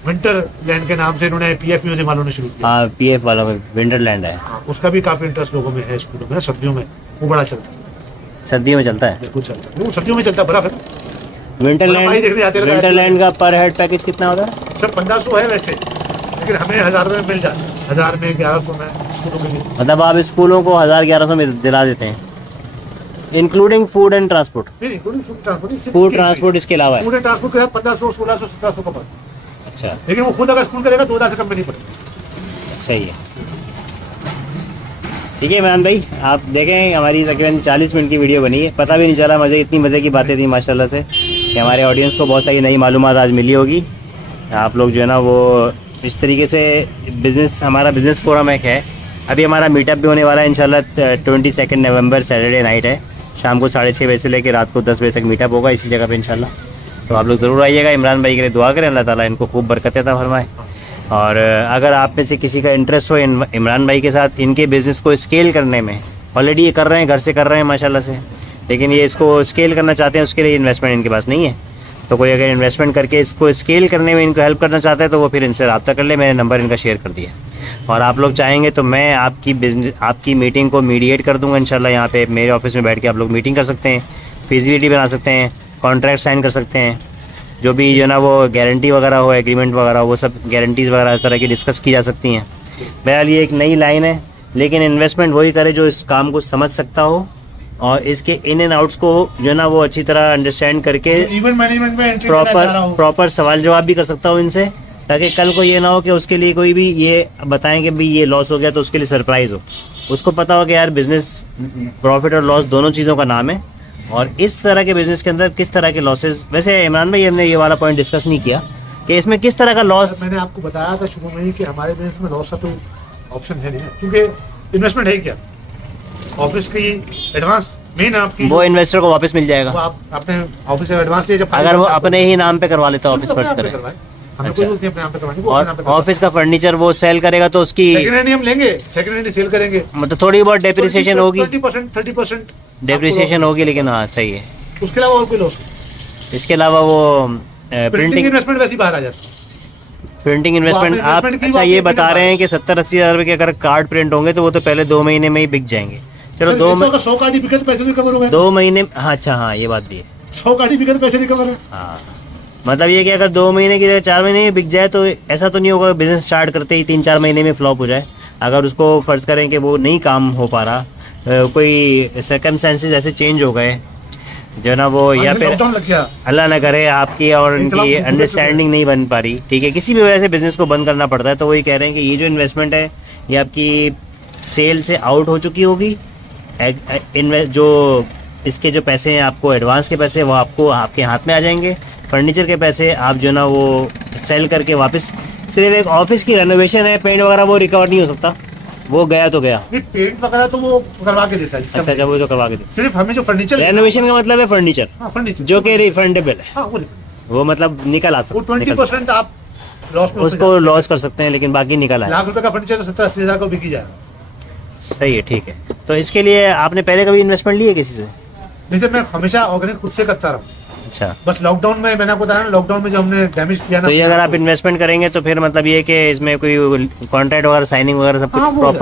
विंटर लैंड के नाम से इन्होंने PF म्यूजियम वालों ने शुरू किया। हाँ, PF वालों में विंटरलैंड है। हाँ, उसका भी काफी इंटरेस्ट लोगों में है स्कूलों में, सर्दियों में वो बड़ा चलता है। सर्दियों में चलता है। बिल्कुल चलता है, वो सर्दियों में चलता है, बर्फ है। भाई देखने आते हैं। विंटरलैंड का पर हेड पैकेज कितना होता है? सर 1500 है वैसे, लेकिन हमें 1000 में मिल जाता है, 1000 में 1100 में स्कूलों के लिए। मतलब आप स्कूलों को 1000-1100 में दिला देते हैं? Including food and transport? नहीं including food transport, food transport इसके अलावा है? फूड एंड ट्रांसपोर्ट के साथ 1500, 1600, 1700 का पड़ता है। अच्छा, लेकिन वो खुद अगर स्कूल करेगा तो 2000 से कम में नहीं पड़ेगा। सही है। ठीक है इमरान भाई, आप देखें हमारी तकरीबन 40 मिनट की वीडियो बनी है, पता भी नहीं चला, इतनी मज़े की बातें थी माशाल्लाह से कि हमारे ऑडियंस को बहुत सारी नई मालूमात आज मिली होगी। आप लोग जो है ना वो इस तरीके से बिज़नेस, हमारा बिज़नेस फोरम एक है, अभी हमारा मीटअप भी होने वाला है इंशाल्लाह 22 नवंबर सैटरडे नाइट है, शाम को 6:30 बजे से लेकर रात को 10 बजे तक मीटअप होगा इसी जगह पे इंशाल्लाह। तो आप लोग ज़रूर आइएगा, इमरान भाई के लिए दुआ करें, अल्लाह ताला इनको खूब बरकत अता फरमाए। और अगर आप में से किसी का इंटरेस्ट हो इमरान भाई के साथ इनके बिज़नेस को स्केल करने में, ऑलरेडी ये कर रहे हैं, घर से कर रहे हैं माशाल्लाह से, लेकिन ये इसको स्केल करना चाहते हैं, उसके लिए इन्वेस्टमेंट इनके पास नहीं है, तो कोई अगर इन्वेस्टमेंट करके इसको स्केल करने में इनको हेल्प करना चाहता है तो वो फिर इनसे रब्ता कर ले, मैंने नंबर इनका शेयर कर दिया। और आप लोग चाहेंगे तो मैं आपकी मीटिंग को मीडिएट कर दूंगा इंशाल्लाह। यहाँ पे मेरे ऑफिस में बैठ के आप लोग मीटिंग कर सकते हैं, फिजिबिलिटी बना सकते हैं, कॉन्ट्रैक्ट साइन कर सकते हैं, जो भी जो ना वो गारंटी वगैरह हो, एग्रीमेंट वगैरह हो, वो सब गारंटीज़ वगैरह इस तरह की डिस्कस की जा सकती हैं। बहरहाल ये एक नई लाइन है, लेकिन इन्वेस्टमेंट वही करे जो इस काम को समझ सकता हो और इसके इन एंड आउट्स को जो ना वो अच्छी तरह अंडरस्टैंड करके इवेंट मैनेजमेंट में एंट्री करना चाह रहा हूं। प्रॉपर सवाल जवाब भी कर सकता हूँ इनसे, ताकि कल को ये ना हो कि उसके लिए कोई भी ये बताएं कि भाई ये लॉस हो गया तो उसके लिए सरप्राइज़ हो। उसको पता हो कि यार बिज़नेस प्रॉफिट और लॉस दोनों चीज़ों का नाम है, और इस तरह के बिज़नेस के अंदर किस तरह के लॉसेस, वैसे इमरान भाई हमने ये वाला पॉइंट डिस्कस नहीं किया कि इसमें किस तरह का लॉस। मैंने आपको बताया था शुरू में ही कि हमारे बिजनेस में लॉस का तो ऑप्शन है नहीं, क्योंकि इन्वेस्टमेंट है क्या, ऑफिस की एडवांस मेन आपकी वो इन्वेस्टर को वापस मिल जाएगा, वो आप अपने ऑफिस से एडवांस लिए, जब अगर वो अपने ही नाम पे करवा लेता ऑफिस फर्स्ट करे। हमें अच्छा। कोई जरूरत नहीं अपने नाम पे करवाने की, वो अपने नाम पे और ऑफिस का फर्नीचर वो सेल करेगा तो उसकी सेकंड हैंड हम लेंगे, सेकंड हैंड सेल करेंगे, मतलब थोड़ी बहुत डेप्रिसिएशन होगी, 20%, 30% डेप्रिसिएशन होगी, लेकिन हाँ सही है। उसके अलावा और कोई लॉस? इसके अलावा वो प्रिंटिंग इन्वेस्टमेंट वैसे ही बाहर आ जाता है। प्रिंटिंग इन्वेस्टमेंट आप investment की अच्छा बात ये नहीं बता कर रहे हैं कि 70-80 हज़ार रुपये के अगर कार्ड प्रिंट होंगे तो वो तो पहले 2 महीने में ही बिक जाएंगे। चलो 100 कार्ड ही बिके तो पैसे रिकवर हो गए, 2 महीने, हाँ अच्छा हाँ ये बात भी है, 100 कार्ड ही बिके तो पैसे रिकवर है। हाँ मतलब ये कि अगर 2 महीने की जगह 4 महीने में बिक जाए तो ऐसा तो नहीं होगा बिजनेस स्टार्ट करते ही 3-4 महीने में फ्लॉप हो जाए। अगर उसको फ़र्ज़ करें कि वो नहीं काम हो पा रहा, कोई सर्कमस्टेंसेस ऐसे चेंज हो गए जो ना वो, या फिर लॉकडाउन लग गया, अल्लाह ना करे आपकी और इनकी अंडरस्टैंडिंग नहीं बन पा रही, ठीक है, किसी भी वजह से बिज़नेस को बंद करना पड़ता है, तो वही कह रहे हैं कि ये जो इन्वेस्टमेंट है ये आपकी सेल से आउट हो चुकी होगी। जो इसके जो पैसे हैं आपको एडवांस के पैसे वो आपको आपके हाथ में आ जाएंगे, फर्नीचर के पैसे आप जो ना वो सेल करके वापस, सिर्फ एक ऑफिस की रेनोवेशन है, पेंट वगैरह वो रिकवर नहीं हो सकता, वो गया तो गया। नहीं पेंट वगैरह तो वो करवा के देता है। अच्छा वो तो करवा के दे, सिर्फ हमें जो फर्नीचर, रेनोवेशन का मतलब है फर्नीचर, हाँ फर्नीचर जो कि रिफंडेबल है, हाँ वो मतलब निकल आ वो सकता है, 20% आप लॉस में उसको लॉस कर सकते हैं, लेकिन बाकी निकल आए। लाख रुपए का फर्नीचर तो 70-80 हज़ार का बिकी जाएगा। सही है, ठीक है। तो इसके लिए आपने पहले कभी इन्वेस्टमेंट ली है किसी से? जैसे मैं हमेशा ऑर्गेनिक खुद से करता रहा, अच्छा, बस लॉकडाउन में मैंने आपको बताया ना, लॉकडाउन में जो हमने डैमेज किया ना, तो ये अगर आप इन्वेस्टमेंट करेंगे तो फिर मतलब ये कि इसमें कोई कॉन्ट्रैक्ट वगैरह साइनिंग वगैरह सब हाँ, कुछ वो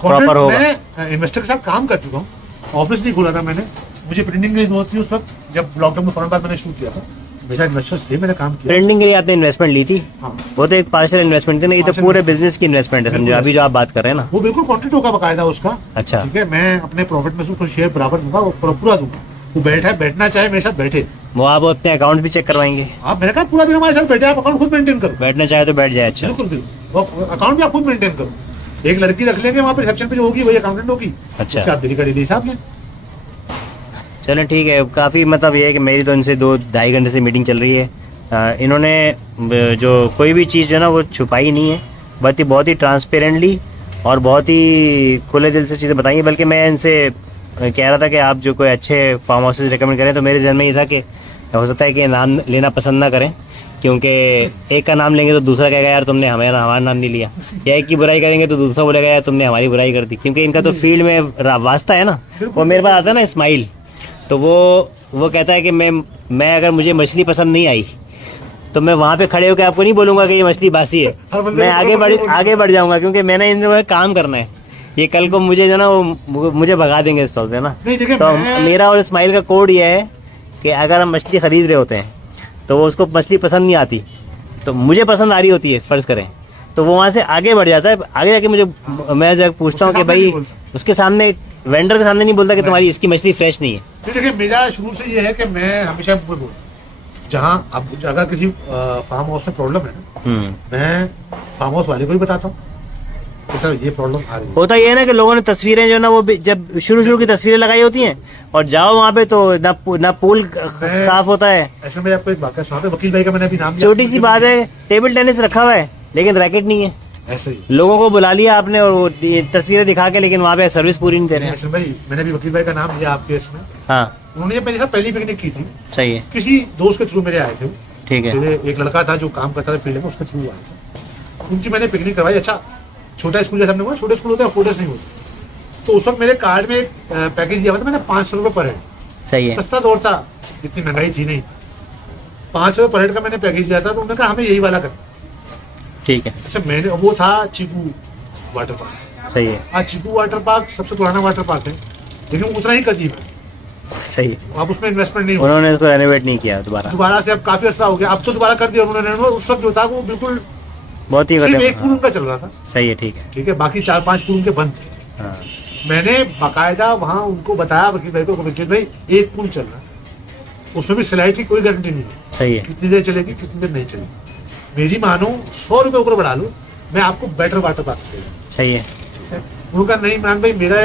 प्रॉपर होगा। मैं इन्वेस्टर के साथ काम कर चुका हूँ, ऑफिस नहीं खोला था मैंने, मुझे प्रिंटिंग की जरूरत थी उस वक्त जब लॉकडाउन में फौरन बाद मैंने शुरू किया था, मेरा इन्वेस्टर से मैंने काम किया। प्रिंटिंग के लिए आपने इन्वेस्टमेंट ली थी? हाँ वो तो एक पार्शियल इन्वेस्टमेंट थी ना, ये तो पूरे बिजनेस की इन्वेस्टमेंट है, समझो अभी जो आप बात कर रहे हैं ना, वो बिल्कुल कॉन्ट्रैक्ट होगा बकायदा उसका। अच्छा, ठीक है, मैं अपने प्रॉफिट में से उसको शेयर बराबर दूंगा, वो पूरा दूंगा, वो बैठना चाहे मेरे साथ बैठे, वो आप अपने अकाउंट भी चेक करवाएंगे? आप मैंने कहा पूरा दिन हमारे साथ बैठे, आप अकाउंट खुद मेंटेन करो, बैठना चाहे तो बैठ जाए। अच्छा बिल्कुल बिल्कुल, वो अकाउंट भी आप खुद मेंटेन करो, एक लड़की रख लेंगे वहाँ पे रिसेप्शन पे जो होगी वही अकाउंटेंट होगी, अच्छा, उससे आप डेली का डेली हिसाब लें। चलें ठीक है। काफ़ी मतलब ये है कि मेरी तो इनसे 2-2.5 घंटे से मीटिंग चल रही है। इन्होंने जो कोई भी चीज़ जो है ना वो छुपाई नहीं है, बहुत ही ट्रांसपेरेंटली और बहुत ही खुले दिल से चीज़ें बताई हैं। बल्कि मैं इनसे कह रहा था कि आप जो कोई अच्छे फार्म हाउसेज रिकमेंड करें, तो मेरे जहन में ये था कि हो सकता है कि नाम लेना पसंद ना करें, क्योंकि एक का नाम लेंगे तो दूसरा कहेगा यार तुमने हमारा नाम नहीं लिया, या एक की बुराई करेंगे तो दूसरा बोलेगा यार तुमने हमारी बुराई कर दी, क्योंकि इनका तो फील्ड में वास्ता है ना। वो मेरे पास आता है ना इस्माइल, तो वो कहता है कि मैं अगर मुझे मछली पसंद नहीं आई तो मैं वहाँ पे खड़े होकर आपको नहीं बोलूँगा कि ये मछली बासी है, मैं आगे बढ़ जाऊँगा, क्योंकि मैंने इन लोगों का काम करना है। ये कल को मुझे जो ना वो मुझे भगा देंगे स्टॉल से ना। तो मेरा और इस्माइल का कोड ये है कि अगर हम मछली ख़रीद रहे होते हैं तो वो उसको मछली पसंद नहीं आती, तो मुझे पसंद आ रही होती है फ़र्ज़ करें, तो वो वहाँ से आगे बढ़ जाता है, आगे जाके मुझे मैं जब पूछता हूँ कि सामने भाई नहीं बोलता। उसके सामने वेंडर के सामने नहीं बोलता कि तुम्हारी इसकी मछली फ्रेश नहीं है। नहीं, देखिए मेरा शुरू से ये है कि मैं हमेशा बोलता हूँ, जहाँ अब अगर किसी फार्म हाउस में प्रॉब्लम है ना, मैं फार्म हाउस वाले को ही बताता हूँ कि सर ये प्रॉब्लम आ रही है। होता ये है ना कि लोगों ने तस्वीरें जो है ना वो जब शुरू की तस्वीरें लगाई होती हैं और जाओ वहाँ पे तो ना पूल साफ होता है। ऐसे में आपको एक वाकया सुनाता हूं, वकील भाई का मैंने अभी नाम लिया। छोटी सी बात है, टेबल टेनिस रखा हुआ है लेकिन रैकेट नहीं है। ऐसे ही लोगों को बुला लिया आपने और वो ये तस्वीरें दिखा के, लेकिन वहाँ पे सर्विस पूरी नहीं दे रहे हैं। ऐसे भाई मैंने भी वकील भाई का नाम लिया आपके इसमें। हाँ उन्होंने मेरे साथ पहली पिकनिक की थी, सही है, किसी दोस्त के थ्रू मेरे आए थे। ठीक है, मेरे एक लड़का था जो काम करता था फील्ड में, उसके थ्रू आए थे। उनकी मैंने पिकनिक करवाई। अच्छा छोटा स्कूल जैसा हमने बोला, छोटे स्कूल होते हैं, फोटोस नहीं होते। तो उस वक्त मेरे कार्ड में एक पैकेज दिया हुआ था, मैंने 500 रुपये पर हेड, सही है, सस्ता दौर था, इतनी महंगाई थी नहीं, 500 रुपये पर हेड का मैंने पैकेज दिया था। तो उन्होंने कहा हमें यही वाला करना। ठीक है, अच्छा मैंने, वो था चीकू वाटर पार्क। सही है, आज चीकू वाटर पार्क सबसे पुराना वाटर पार्क है, लेकिन उतना ही कदीम है। सही है। अब उसमें इन्वेस्टमेंट नहीं हुआ, उन्होंने इसको रेनोवेट नहीं किया दोबारा, दोबारा से अब काफी अर्सा हो गया, अब तो दोबारा कर दिया उन्होंने रेनोवेट। उस वक्त जो था वो बिल्कुल बहुत ही सिर्फ एक हाँ, पूल उनका चल रहा था। सही है, ठीक है, ठीक है, बाकी 4-5 पूल उनके बंद थे। हाँ, मैंने बाकायदा वहाँ उनको बताया वकील भाई को, वकील भाई एक पूल चल रहा है, उसमें भी सिलाई की कोई गारंटी नहीं है, सही है, कितनी देर चलेगी कितनी देर नहीं चलेगी। मेरी मानो 100 रुपये ऊपर बढ़ा लो, मैं आपको बेटर वाटर पार्क देगा। सही है, उनका नहीं मान भाई, मेरा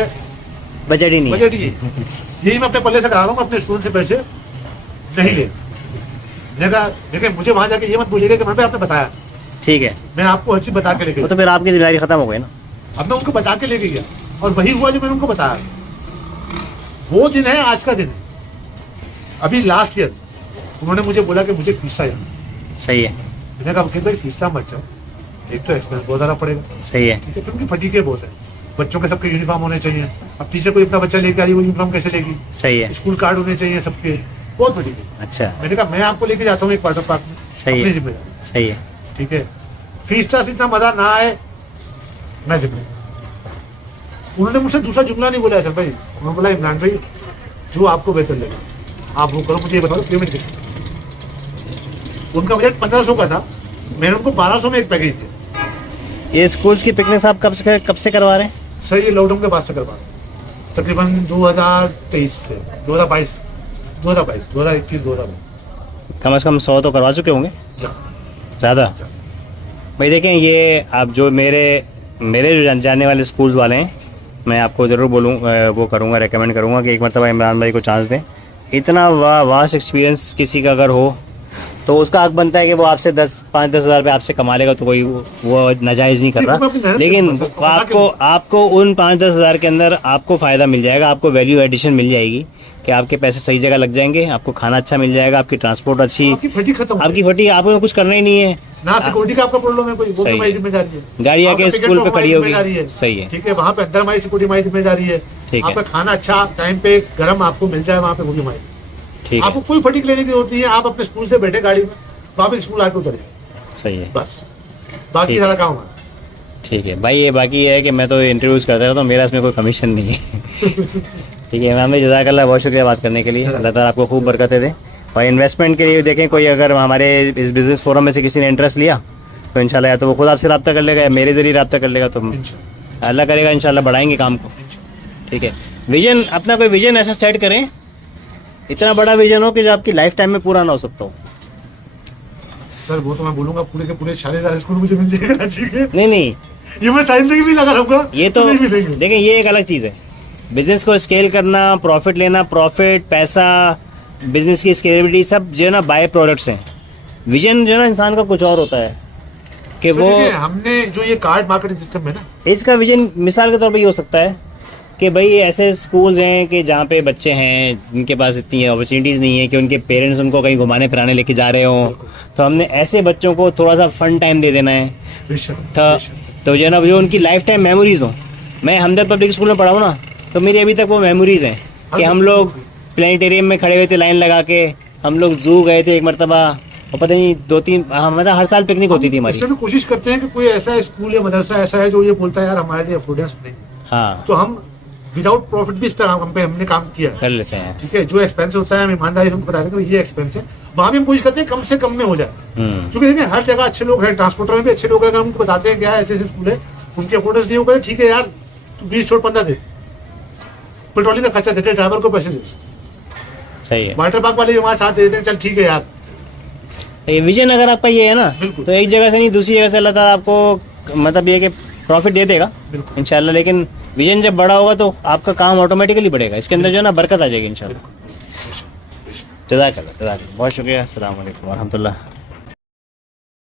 बजट ही नहीं है। बजट ही है। यही मैं अपने पल्ले से करा रहा हूँ, अपने स्टूडेंट से पैसे नहीं ले। मैंने कहा देखिए मुझे वहाँ जाके ये मत बोलिएगा कि मैंने आपने बताया, ठीक है, मैं आपको हर चीज बता के लेके वो तो फिर आपकी जिम्मेदारी खत्म हो गई ना। अब मैं उनको बता के लेके गया और वही हुआ जो मैंने उनको बताया। वो दिन है आज का दिन है। अभी लास्ट ईयर उन्होंने मुझे बोला कि मुझे फीस चाहिए। सही है, मैंने कहा वकील भाई फीस का मत जाओ, एक तो एक्सपेंस बहुत ज़्यादा पड़ेगा, सही है, ठीक है, फिर उनकी फटीके बहुत है, बच्चों के सबके यूनिफॉर्म होने चाहिए। अब टीचर कोई अपना बच्चा लेके आ रही है, वो यूनिफॉर्म कैसे लेगी, सही है, स्कूल कार्ड होने चाहिए सबके, बहुत फटीके। अच्छा, मैंने कहा मैं आपको लेके जाता हूँ एक वाटर पार्क में, सही अपनी है, जिम्मेदारी, सही है, ठीक है। फीस से इतना मजा ना आए, मैं जिम्मेदार। उन्होंने मुझसे दूसरा जुमला नहीं बोला सर भाई, उन्होंने बोला इमरान भाई जो आपको बेहतर लगे आप वो करो, मुझे ये बताओ पेमेंट कैसे। उनका बजट 1500 का था, मैंने उनको 1200 में एक पैकेज दिया। ये स्कूल्स की पिकनिक आप कब से करवा रहे हैं? सर ये लॉकडाउन के बाद से करवा रहा हूं। तकरीबन 2023 से 2022 कम से कम 100 तो करवा चुके होंगे, ज़्यादा। भाई देखें, ये आप जो मेरे जो जानने वाले स्कूल्स वाले हैं, मैं आपको ज़रूर वो करूँगा, रेकमेंड करूँगा कि एक मरतबा इमरान भाई को चांस दें। इतना वास्ट एक्सपीरियंस किसी का अगर हो तो उसका हक बनता है कि वो आपसे 5-10 हज़ार रुपये आपसे कमा लेगा, तो कोई वो नाजायज़ नहीं कर रहा। लेकिन आपको उन 5-10 हज़ार के अंदर आपको फ़ायदा मिल जाएगा, आपको वैल्यू एडिशन मिल जाएगी कि आपके पैसे सही जगह लग जाएंगे, आपको खाना अच्छा मिल जाएगा, आपकी ट्रांसपोर्ट अच्छी, आपकी फटी खत्म, आपकी फटी, आपको कुछ करना ही नहीं है ना। सिक्योरिटी का आपका प्रॉब्लम है कोई, वो सही हमारी जिम्मेदारी है। गाड़ी आके आपका स्कूल पे टिकट खड़ी होगी, जिम्मेदारी है, सही है, ठीक है। वहाँ पे अंदर हमारी सिक्योरिटी हमारी जिम्मेदारी है। ठीक है, आपका खाना अच्छा टाइम पे गर्म आपको मिल जाए, वहाँ पे वो भी हमारी, ठीक है, आपको कोई फटीक लेने की जरूरत नहीं है। आप अपने स्कूल से बैठे गाड़ी में, वापस स्कूल आके उतरे, सही है, बस बाकी ठीक सारा काम हमारा। ठीक है भाई। ये बाकी ये है कि मैं तो इंटरव्यूज़ करता रहता हूँ, मेरा इसमें कोई कमीशन नहीं है। ठीक है इमाम भाई, जज़ाकल्लाह, बहुत शुक्रिया बात करने के लिए। अल्लाह ताला आपको खूब बरकतें दे। और इन्वेस्टमेंट के लिए देखें, कोई अगर हमारे इस बिज़नेस फोरम में से किसी ने इंटरेस्ट लिया तो इंशाल्लाह या तो वो खुद आपसे रब्ता कर लेगा या मेरे ज़रिए रब्ता कर लेगा, तो अल्लाह करेगा इंशाल्लाह बढ़ाएंगे काम को। ठीक है, विजन, अपना कोई विजन ऐसा सेट करें, इतना बड़ा विजन हो कि जो आपकी लाइफ टाइम में पूरा ना हो सकता हो। सर वो तो मैं बोलूंगा पूरे के पूरे शालीदार स्कूल मुझे मिल जाएगा, ठीक है। नहीं, ये मैं साइंस भी लगा रहूंगा, ये तो नहीं मिलेंगे। देखिए ये एक अलग चीज़ है, बिजनेस को स्केल करना, प्रॉफिट लेना, प्रॉफिट, पैसा, बिजनेस की स्केलेबिलिटी, सब जो है ना बाय प्रोडक्ट्स हैं। विजन जो है ना इंसान का कुछ और होता है कि तो वो, देखिए, हमने जो ये कार्ड मार्केटिंग सिस्टम है ना, इसका विजन मिसाल के तौर पे ये हो सकता है कि भाई ऐसे स्कूल्स हैं कि जहाँ पे बच्चे हैं जिनके पास इतनी अपॉर्चुनिटीज़ नहीं है कि उनके पेरेंट्स उनको कहीं घुमाने फिराने लेके जा रहे हों, तो हमने ऐसे बच्चों को थोड़ा सा फन टाइम दे देना है तो जो है ना जो उनकी लाइफ टाइम मेमोरीज हो। मैं हमदर्द पब्लिक स्कूल में पढ़ा हूँ ना, तो मेरी अभी तक वो मेमोरीज हैं कि हम लोग प्लानिटेरियम में खड़े हुए थे लाइन लगा के, हम लोग जू गए थे एक मरतबा, और पता नहीं 2-3 मतलब हर साल पिकनिक होती थी हमारी। इसमें भी कोशिश करते हैं कि कोई ऐसा स्कूल या मदरसा ऐसा है जो ये बोलता है यार हमारे लिए अफोर्डेंस नहीं, हाँ, तो हम विदाउट प्रॉफिट भी इस पर हमने काम किया है। कर लेते हैं। ठीक है, जो एक्सपेंस होता है हम ईमानदारी से हमको बता देंगे ये एक्सपेंस है, वहाँ भी हम कोशिश करते हैं कम से कम में हो जाए। क्योंकि देखिए हर जगह अच्छे लोग हैं, ट्रांसपोर्टर में भी अच्छे लोग हैं, अगर हमको बताते हैं क्या है ऐसे ऐसे स्कूल है, उनके अफोर्डेंस नहीं होगा, ठीक है यार तू 20 छोड़ 15 दे, पेट्रोलिंग का खर्चा देते, ड्राइवर को पैसे दे, सही है। वाटर पार्क वाले भी वहाँ साथ दे देते हैं, चल ठीक है यार। ये विजन अगर आपका ये है ना, बिल्कुल। तो एक जगह से नहीं दूसरी जगह से अल्लाह ताला आपको मतलब ये कि प्रॉफिट दे देगा बिल्कुल इंशाल्लाह। लेकिन विजन जब बड़ा होगा तो आपका काम ऑटोमेटिकली बढ़ेगा, इसके अंदर जो है ना बरकत आ जाएगी इंशाल्लाह। जज़ाकल्लाह, बहुत शुक्रिया। अस्सलाम वालेकुम व रहमतुल्लाह।